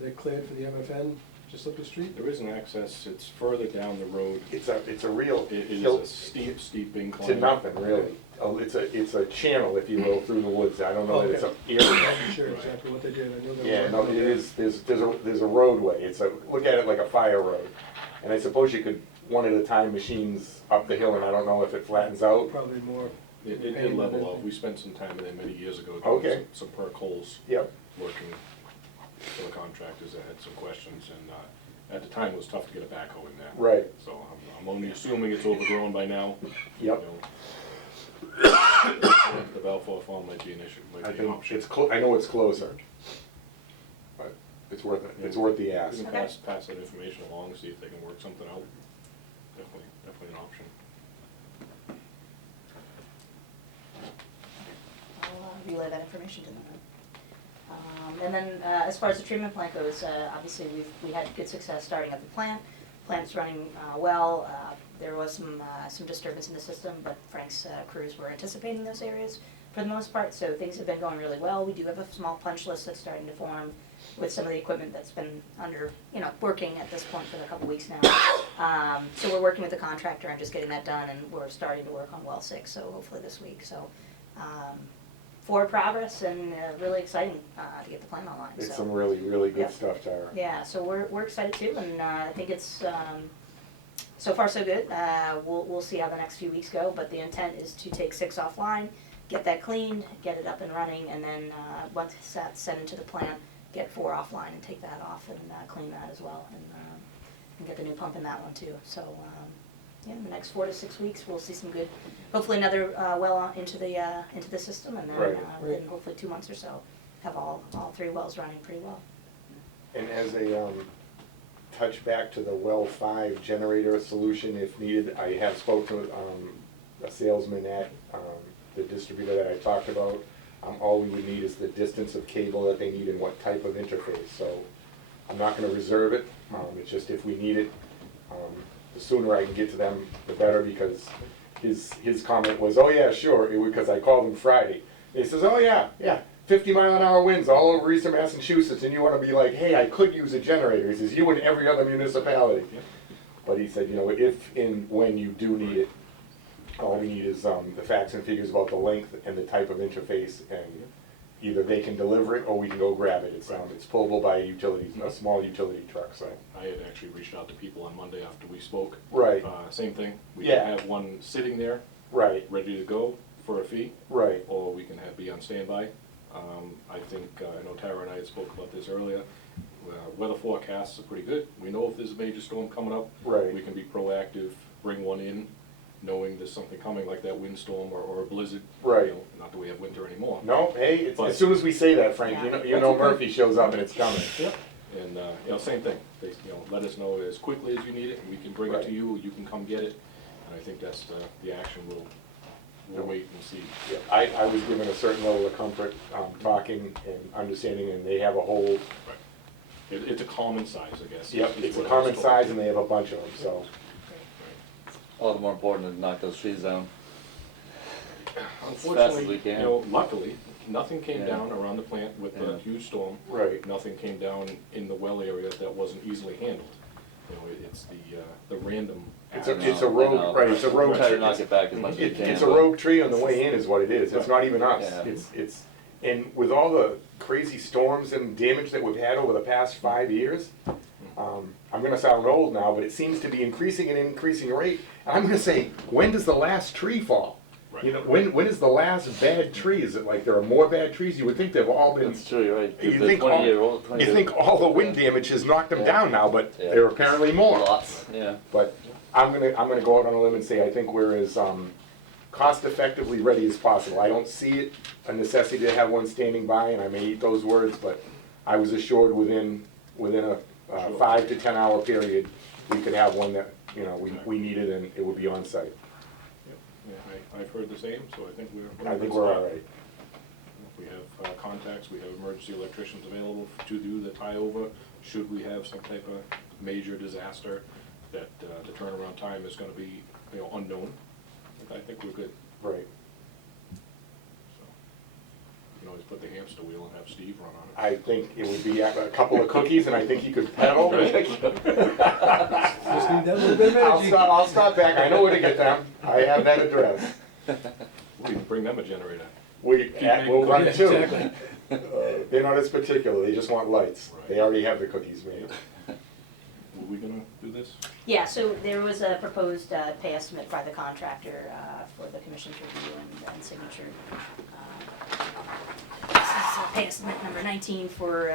they cleared for the MFN just up the street? There is an access, it's further down the road. It's a real It is hill a steep incline. to nothing, really. Oh, it's a channel, if you will, through the woods, I don't know that it's a I'm area. not sure exactly what they did, I know they were. Yeah, no, it is, there's a roadway, look at it like a fire road. And I suppose you could, one at a time, machines up the hill, and I don't know if it flattens out. Probably more. It did pavement level than- off. We spent some time in there many years ago Okay. doing some perk holes, Yep, working for the contractors that had some questions, and at the time it was tough to get a backhoe in there. right, So I'm only assuming it's overgrown by now. yep. You know, the Balfour Farm might be an issue, I might be an think option. I know it's closer. But it's worth it, it's worth the We ask. can Okay. pass that information along, see if they can work something out. Definitely an option. I'll relay that information to them. And then, as far as the treatment plant goes, obviously, we had good success starting at the plant. Plant's running well. There was some disturbance in the system, but Frank's crews were anticipating those areas for the most part, so things have been going really well. We do have a small punch list that's starting to form with some of the equipment that's been working at this point for a couple weeks now. So we're working with the contractor on just getting that done, and we're starting to work on well 6, so hopefully this week, so. Forward progress and really exciting to get the plant online, It's so. some really, really good Yep. stuff, Tara. Yeah, so we're excited too, and I think it's, so far so good. We'll see how the next few weeks go, but the intent is to take 6 offline, get that cleaned, get it up and running, and then, once that's sent into the plant, get 4 offline and take that off and clean that as well, and get the new pump in that one too. So, yeah, in the next 4 to 6 weeks, we'll see some good, hopefully another well into the system, and then Right. within hopefully 2 months or so, have all 3 wells running pretty well. And as a touch back to the well 5 generator solution if needed, I have spoken to a salesman at the distributor that I talked about. All we would need is the distance of cable that they need and what type of interface, so I'm not gonna reserve it, it's just if we need it, the sooner I can get to them, the better, because his comment was, oh yeah, sure, because I called him Friday. And he says, oh yeah, 50-mile-an-hour winds all over eastern Massachusetts, and you wanna be like, hey, I could use a generator. He says, you and every other municipality. But he said, if and when you do need it, all we need is the facts and figures about the length and the type of interface, and either they can deliver it or we can go grab it. It's pullable by a small utility truck, so. I had actually reached out to people on Monday after we spoke. Right, Same thing. We Yeah. can have one sitting there, right, ready to go for a fee, right, or we can be on standby. I think, I know Tara and I had spoke about this earlier. Weather forecasts are pretty good. We know if there's a major storm coming up. Right. We can be proactive, bring one in, knowing there's something coming like that windstorm or a blizzard. Right. You know, not that we have winter anymore. No, hey, But- as soon as we say that, Frank, Yeah. you know Murphy shows up and it's coming. Yep. And, same thing. They, let us know as quickly as you need it, and we can bring it Right. to you, you can come get it. And I think that's the action we'll wait and see. Yeah, I was given a certain level of comfort, talking and understanding, and they have a whole, Right. It's a common size, I guess. yep, is it's a what I was common told. size and they have a bunch of them, so. All the more important to knock those trees down. Unfortunately, we can. luckily, nothing came Yeah. down around the plant with the Yeah. huge storm. Right. Nothing came down in the well area that wasn't easily handled. It's the random. It's I a, know, it's a I rogue, know. right, it's a rogue. Try to tree. knock it back as much as you It- can. It's a but- rogue tree on the way in is what it is, it's not even us, Yeah. and with all the crazy storms and damage that we've had over the past 5 years, I'm gonna sound old now, but it seems to be increasing at an increasing rate, and I'm gonna say, when does the last tree fall? You know, when is the last bad tree? Is it like there are more bad trees? You would think they've all been. That's true, you're right. 'Cause You the think 20-year-old, you think all the wind damage has knocked them Yeah. down now, but Yeah. there are apparently more. Lots, yeah. But I'm gonna go out on a limb and say I think we're as cost effectively ready as possible. I don't see it a necessity to have one standing by, and I may eat those words, but I was assured within a 5 to 10 hour period, we could have one that, you know, we needed and it would be on site. Yeah, I've heard the same, so I think we're. I think we're all right. We have contacts, we have emergency electricians available to do the tie-over, should we have some type of major disaster that the turnaround time is gonna be, you know, unknown. I think we're good, Right. so. You can always put the hamster wheel and have Steve run on it. I think it would be a couple of cookies and I think he could pedal. Just need that little bit of energy. I'll stop back. I know where to get them. I have that address. We can bring them a generator. We'll run Yeah, two. exactly. They're not as particular. They just want lights. Right. They already have the cookies made. Were we gonna do this? Yeah, so there was a proposed pay estimate by the contractor for the commission's review and signature. This is pay estimate number 19 for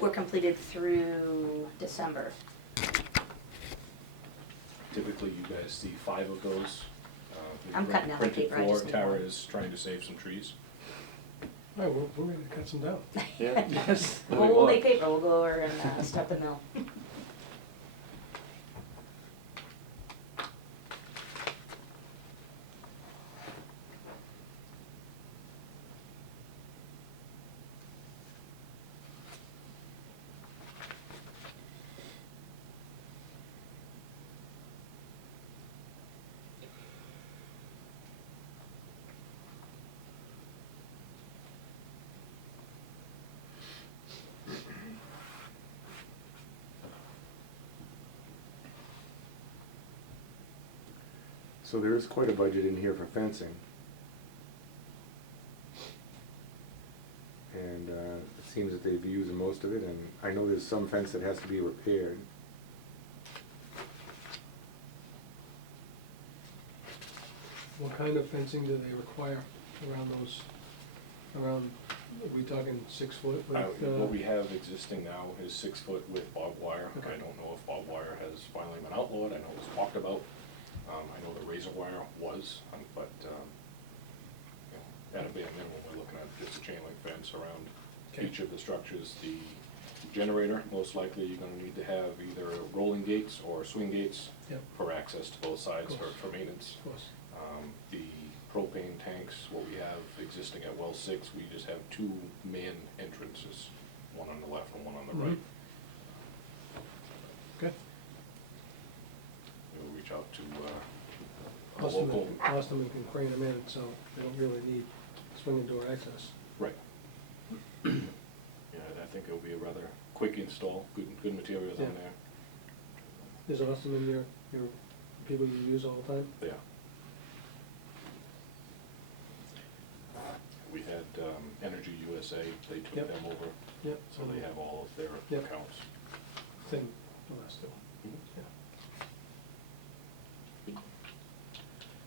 work completed through December. Typically, you guys see 5 of those. I'm cutting out the printed paper, I for. just need Tara one. is trying to save some trees. All right, we're ready to cut some down. Yeah, yes. Whole day paper, we'll go over and start the mill. So there is quite a budget in here for fencing. And it seems that they've used most of it, and I know there's some fence that has to be repaired. What kind of fencing do they require around those, are we talking 6 foot with? What we have existing now is 6 foot with barbed wire. Okay. I don't know if barbed wire has finally been outlawed, I know it was talked about. I know the razor wire was, but, you know, at a bare minimum, we're looking at just a chain link fence around Okay. each of the structures. The generator, most likely you're gonna need to have either rolling gates or swing gates Yep. for access to both sides Of for, course. for maintenance. Of course. The propane tanks, what we have existing at well 6, we just have 2 man entrances, one on the left and one on the right. Okay. We'll reach out to a Austin local. can crane them in, so they don't really need swinging door access. Right. Yeah, I think it'll be a rather quick install, good materials on Yeah. there. Is Austin in your people you use all the time? Yeah. We had Energy USA, they took Yep. them over, Yep. so they have all of their Yep. accounts. Same, well, that's still, yeah.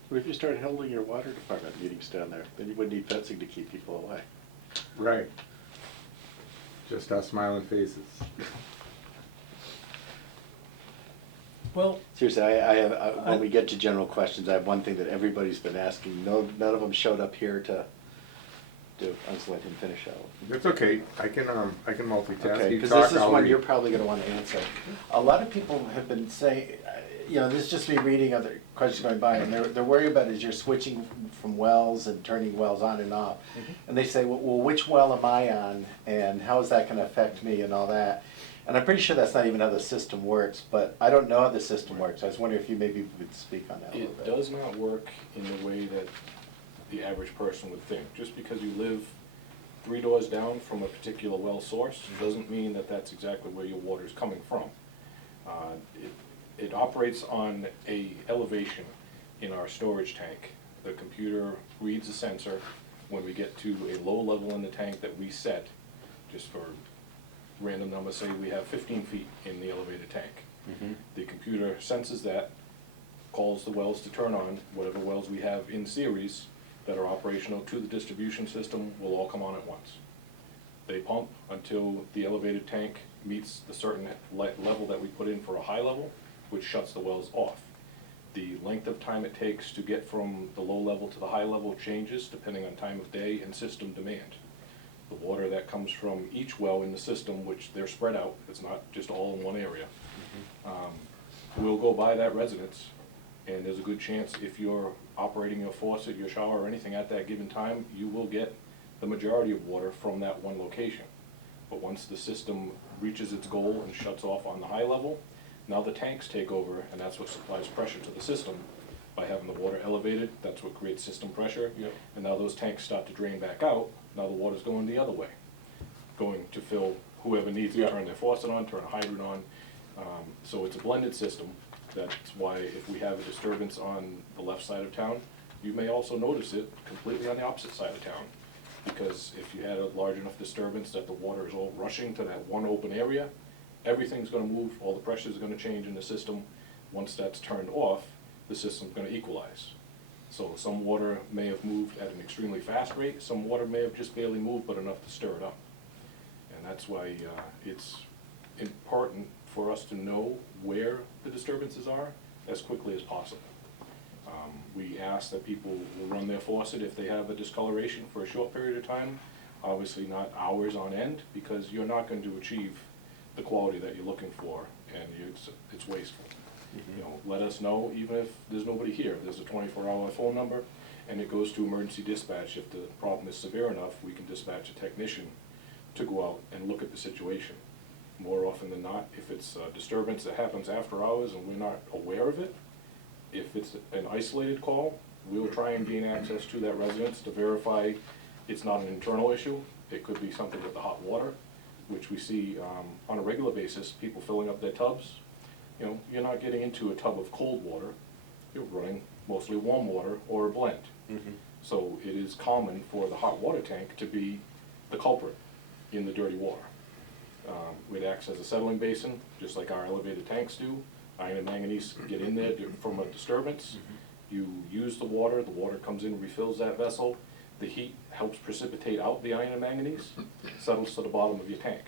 What if you started holding your water department meetings down there? Then you wouldn't need fencing to keep people away. Right. Just our smiling faces. Well, Seriously, when we get to general questions, I have one thing that everybody's been asking. No, none of them showed up here to do. I'll just let him finish out. It's okay. I can multitask. Okay, You because talk, this is I'll one read. you're probably gonna wanna answer. A lot of people have been saying, this is just me reading other questions going by, and they're worried about is you're switching from wells and turning wells on and off. And they say, well, which well am I on, and how is that gonna affect me and all that? And I'm pretty sure that's not even how the system works, but I don't know how the system works. I was wondering if you maybe would speak on that a little It bit. does not work in the way that the average person would think. Just because you live 3 doors down from a particular well source, doesn't mean that that's exactly where your water is coming from. It operates on a elevation in our storage tank. The computer reads a sensor when we get to a low level in the tank that we set, just for random number, say we have 15 feet in the elevated tank. The computer senses that, calls the wells to turn on, whatever wells we have in series, that are operational to the distribution system will all come on at once. They pump until the elevated tank meets the certain level that we put in for a high level, which shuts the wells off. The length of time it takes to get from the low level to the high level changes depending on time of day and system demand. The water that comes from each well in the system, which they're spread out, it's not just all in one area, will go by that residence, and there's a good chance if you're operating your faucet, your shower, or anything at that given time, you will get the majority of water from that one location. But once the system reaches its goal and shuts off on the high level, now the tanks take over, and that's what supplies pressure to the system. By having the water elevated, that's what creates system pressure. Yep. And now those tanks start to drain back out, now the water's going the other way, going to fill whoever needs to Yep. turn their faucet on, turn a hydrant on. So it's a blended system. That's why if we have a disturbance on the left side of town, you may also notice it completely on the opposite side of town. Because if you had a large enough disturbance that the water is all rushing to that one open area, everything's gonna move, all the pressures are gonna change in the system. Once that's turned off, the system's gonna equalize. So some water may have moved at an extremely fast rate, some water may have just barely moved, but enough to stir it up. And that's why it's important for us to know where the disturbances are as quickly as possible. We ask that people will run their faucet if they have a discoloration for a short period of time, obviously not hours on end, because you're not going to achieve the quality that you're looking for, and it's wasteful. You know, let us know, even if there's nobody here. There's a 24-hour phone number, and it goes to emergency dispatch. If the problem is severe enough, we can dispatch a technician to go out and look at the situation. More often than not, if it's a disturbance that happens after hours and we're not aware of it, if it's an isolated call, we'll try and gain access to that residence to verify it's not an internal issue. It could be something with the hot water, which we see on a regular basis, people filling up their tubs. You know, you're not getting into a tub of cold water, you're running mostly warm water or a blend. So it is common for the hot water tank to be the culprit in the dirty water. It acts as a settling basin, just like our elevated tanks do. Iron and manganese get in there from a disturbance. You use the water comes in, refills that vessel. The heat helps precipitate out the iron and manganese, settles to the bottom of your tank.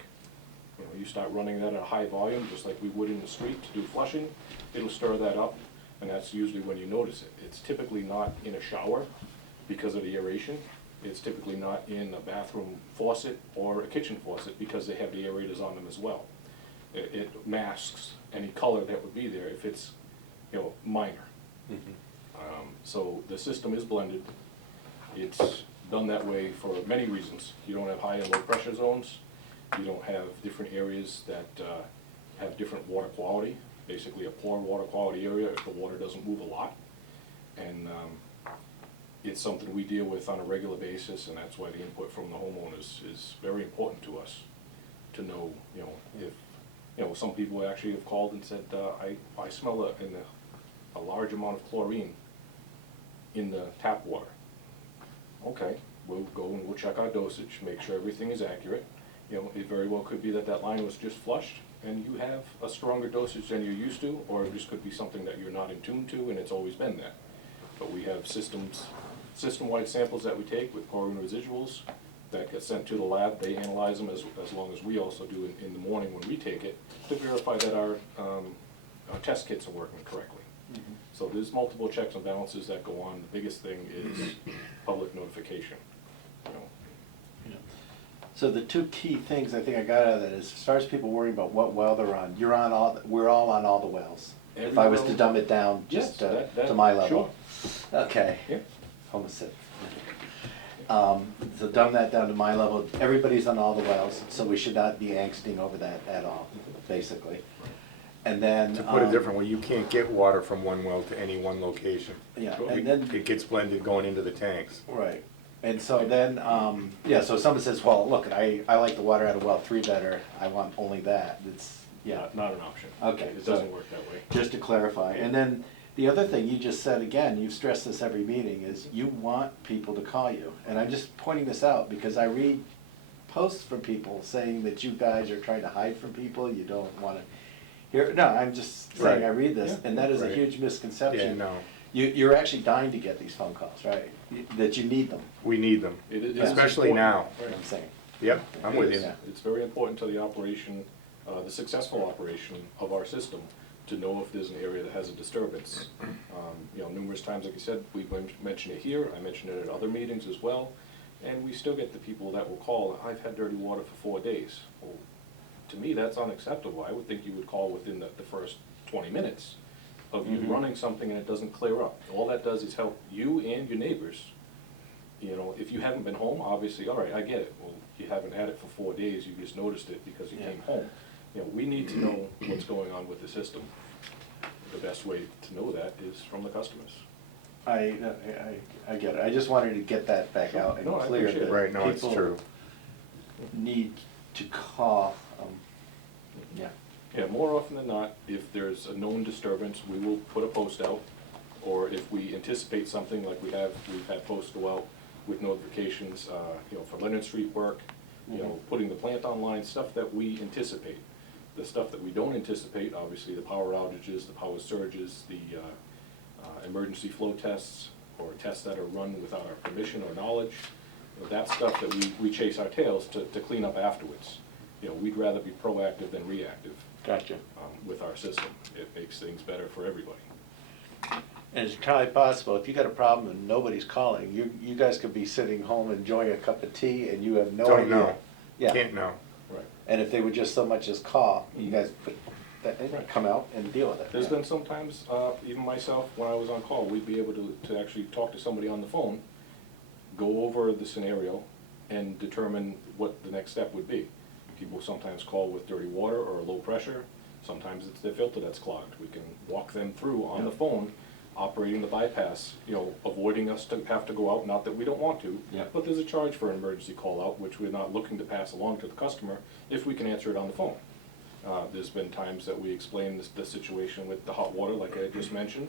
You know, you start running that at a high volume, just like we would in the street to do flushing, it'll stir that up, and that's usually when you notice it. It's typically not in a shower because of the aeration. It's typically not in a bathroom faucet or a kitchen faucet because they have the aerators on them as well. It masks any color that would be there if it's, you know, minor. So the system is blended. It's done that way for many reasons. You don't have high and low pressure zones. You don't have different areas that have different water quality. Basically a poor water quality area if the water doesn't move a lot. And it's something we deal with on a regular basis, and that's why the input from the homeowners is very important to us to know, you know, if, you know, some people actually have called and said, I smell a large amount of chlorine in the tap water. Okay, we'll go and we'll check our dosage, make sure everything is accurate. You know, it very well could be that that line was just flushed and you have a stronger dosage than you're used to, or it just could be something that you're not in tune to and it's always been that. But we have system-wide samples that we take with chlorine residuals that get sent to the lab. They analyze them as long as we also do in the morning when we take it to verify that our test kits are working correctly. So there's multiple checks and balances that go on. The biggest thing is public notification. You know. So the two key things I think I got out of that is, as far as people worrying about what well they're on, we're all on all the wells. Every If I was well- to dumb it down Yes, just that- to my level. sure. Okay. Yeah. Homicide. So dumb that down to my level, everybody's on all the wells, so we should not be angsting over that at all, basically. And then. To put it different way, you can't get water from one well to any one location. Yeah, It- and then. It gets blended going into the tanks. Right, and so then, yeah, so someone says, well, look, I like the water out of well 3 better, I want only that, it's, yeah, Not an option. Okay, It so- doesn't work that way. just to clarify. And then, the other thing you just said, again, you've stressed this every meeting, is you want people to call you. And I'm just pointing this out because I read posts from people saying that you guys are trying to hide from people, you don't wanna hear, no, I'm just saying, Right. I read this, Yeah. and that is a Right. huge Yeah, misconception. no. you're actually dying to get these phone calls, right? That you need them, We need them, It is especially now. important, you know right. what I'm saying. Yep, I'm with you. Yeah. It's very important to the operation, the successful operation of our system, to know if there's an area that has a disturbance. You know, numerous times, like I said, we mentioned it here, I mentioned it at other meetings as well, and we still get the people that will call, I've had dirty water for 4 days. Well, to me, that's unacceptable. I would think you would call within the first 20 minutes of you running something and it doesn't clear up. All that does is help you and your neighbors. You know, if you haven't been home, obviously, all right, I get it. Well, you haven't had it for 4 days, you just noticed it because you came home. You know, we need to know what's going on with the system. The best way to know that is from the customers. I get it, I just wanted to get that back out and No, I clear appreciate that it. Right, no, it's people true. need to call, yeah. Yeah, more often than not, if there's a known disturbance, we will put a post out. Or if we anticipate something like we've had posts go out with notifications, you know, for Leonard Street work, you know, putting the plant online, stuff that we anticipate. The stuff that we don't anticipate, obviously the power outages, the power surges, the emergency flow tests, or tests that are run without our permission or knowledge. You know, that's stuff that we chase our tails to clean up afterwards. You know, we'd rather be proactive than reactive Gotcha. with our system. It makes things better for everybody. And it's entirely possible, if you got a problem and nobody's calling, you guys could be sitting home enjoying a cup of tea and you have no idea. Don't know, Yeah, can't know. Right. and if they would just so much as call, you guys could come out and deal with it. There's been sometimes, even myself, when I was on call, we'd be able to actually talk to somebody on the phone, go over the scenario, and determine what the next step would be. People sometimes call with dirty water or low pressure, sometimes it's their filter that's clogged. We can walk them through on the phone, operating the bypass, you know, avoiding us to have to go out, not that we don't want to, Yeah. but there's a charge for an emergency call out, which we're not looking to pass along to the customer if we can answer it on the phone. There's been times that we explain the situation with the hot water, like I just mentioned,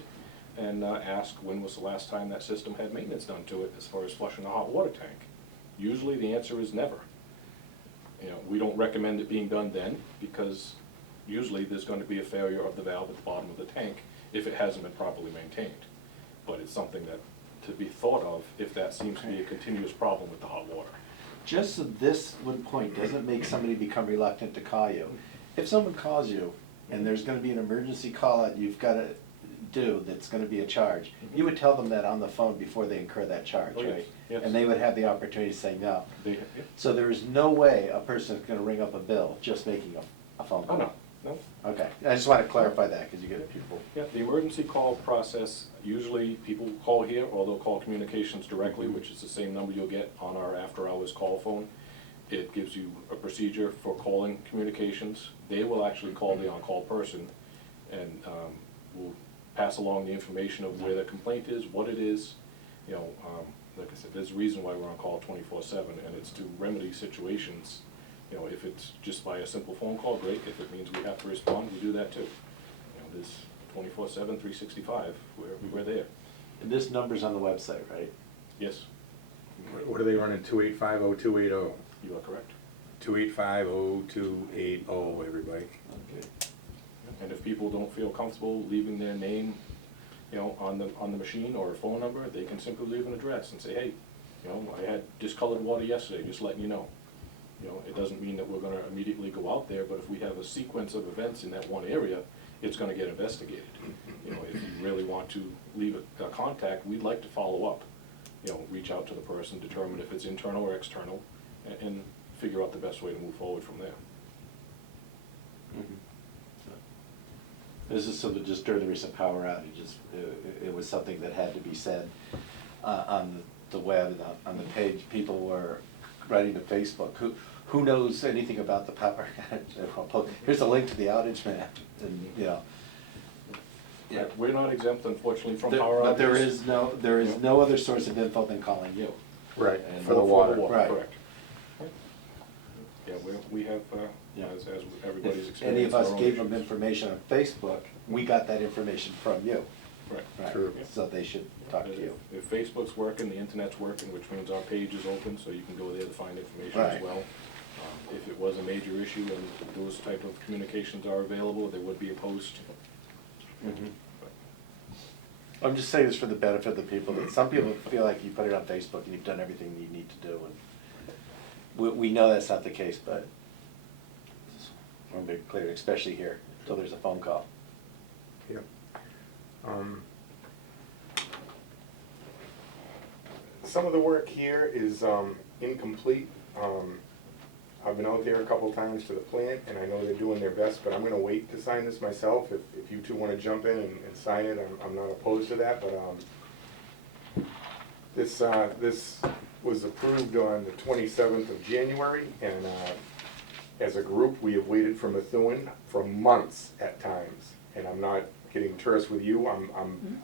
and ask when was the last time that system had maintenance done to it as far as flushing the hot water tank. Usually the answer is never. You know, we don't recommend it being done then, because usually there's going to be a failure of the valve at the bottom of the tank if it hasn't been properly maintained. But it's something that to be thought of if that seems to be a continuous problem with the hot water. Just so this one point doesn't make somebody become reluctant to call you. If someone calls you and there's gonna be an emergency call that you've gotta do, that's gonna be a charge, you would tell them that on the phone before they incur that charge, Oh, yes, right? yes. And they would have the opportunity to say no. Yeah. So there is no way a person's gonna ring up a bill just making a phone Oh, call? no. Okay, I just wanna clarify that, cause you get people. Yeah, the emergency call process, usually people call here, or they'll call communications directly, which is the same number you'll get on our after-hours call phone. It gives you a procedure for calling communications. They will actually call the on-call person and will pass along the information of where the complaint is, what it is. You know, like I said, there's a reason why we're on call 24/7, and it's to remedy situations. You know, if it's just by a simple phone call, great. If it means we have to respond, we do that too. You know, there's 24/7, 365, we're there. And this number's on the website, right? Yes, What are they running, 285-0280? you are correct. 285-0280, everybody. Okay. And if people don't feel comfortable leaving their name, you know, on the machine or a phone number, they can simply leave an address and say, hey, you know, I had discolored water yesterday, just letting you know. You know, it doesn't mean that we're gonna immediately go out there, but if we have a sequence of events in that one area, it's gonna get investigated. You know, if you really want to leave a contact, we'd like to follow up. You know, reach out to the person, determine if it's internal or external, and figure out the best way to move forward from there. This is so that just during the recent power outages, it was something that had to be said on the web, on the page. People were writing to Facebook, who knows anything about the power outage? Here's a link to the outage map, and, you know. Yeah. We're not exempt, unfortunately, from power outages. But there is no other source of info than calling you. Right, And for the water. Right. Correct. Yeah, we have, Yeah. as everybody's If experienced. any of us our own gave them issues. information on Facebook, we got that information from you. Right. Right. True. So they should talk to you. If Facebook's working, the internet's working, which means our page is open, so you can go there to find information as Right. well. If it was a major issue and those type of communications are available, there would be a post. Mhm. I'm just saying this for the benefit of the people, that some people feel like you put it on Facebook and you've done everything you need to do, and we know that's not the case, but I want to be clear, especially here, until there's a phone call. Yeah. Some of the work here is incomplete. I've been out there a couple times to the plant, and I know they're doing their best, but I'm gonna wait to sign this myself. If you two wanna jump in and sign it, I'm not opposed to that, but this was approved on the 27th of January, and as a group, we have waited for Methuen for months at times, and I'm not getting terse with you. I'm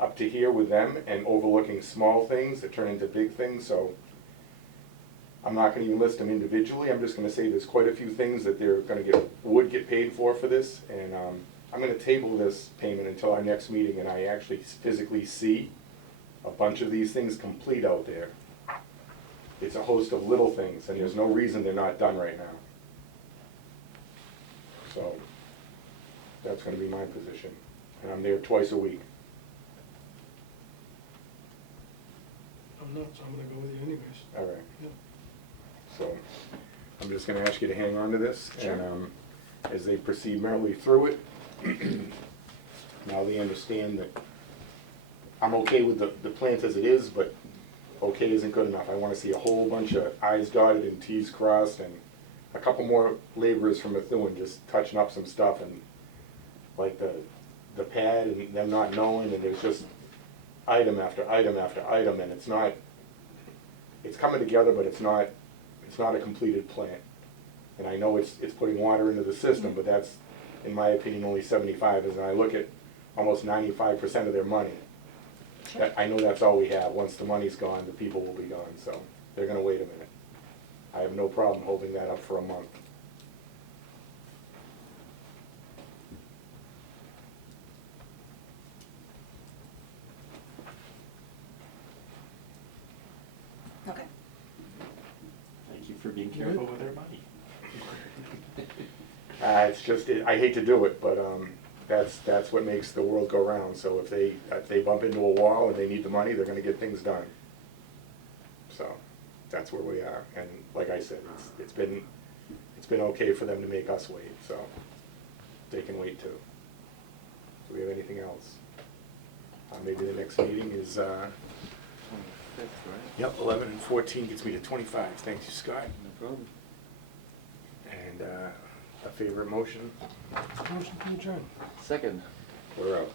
up to here with them and overlooking small things that turn into big things, so I'm not gonna even list them individually. I'm just gonna say there's quite a few things that they're gonna would get paid for this, and I'm gonna table this payment until our next meeting, and I actually physically see a bunch of these things complete out there. It's a host of little things, and there's no reason they're not done right now. So, that's gonna be my position, and I'm there twice a week. I'm not, so I'm gonna go with you anyways. All right. Yep. So, I'm just gonna ask you to hang on to this, and as they proceed merrily through it, now they understand that I'm okay with the plant as it is, but okay isn't good enough. I wanna see a whole bunch of i's dotted and t's crossed, and a couple more laborers from Methuen just touching up some stuff, and like the pad and them not knowing, and there's just item after item after item, and it's coming together, but it's not a completed plant. And I know it's putting water into the system, but that's, in my opinion, only 75, and I look at almost 95% of their money. I know that's all we have. Once the money's gone, the people will be gone, so they're gonna wait a minute. I have no problem holding that up for a month. Okay. Thank you for being careful with our money. It's just, I hate to do it, but that's what makes the world go round. So if they bump into a wall and they need the money, they're gonna get things done. So, that's where we are. And like I said, it's been okay for them to make us wait, so they can wait too. Do we have anything else? Maybe the next meeting is, 25th, right? yep, 11 and 14 gets me to 25. Thank you, Scott. No problem. And a favorite motion? Motion to adjourn. Second. We're out.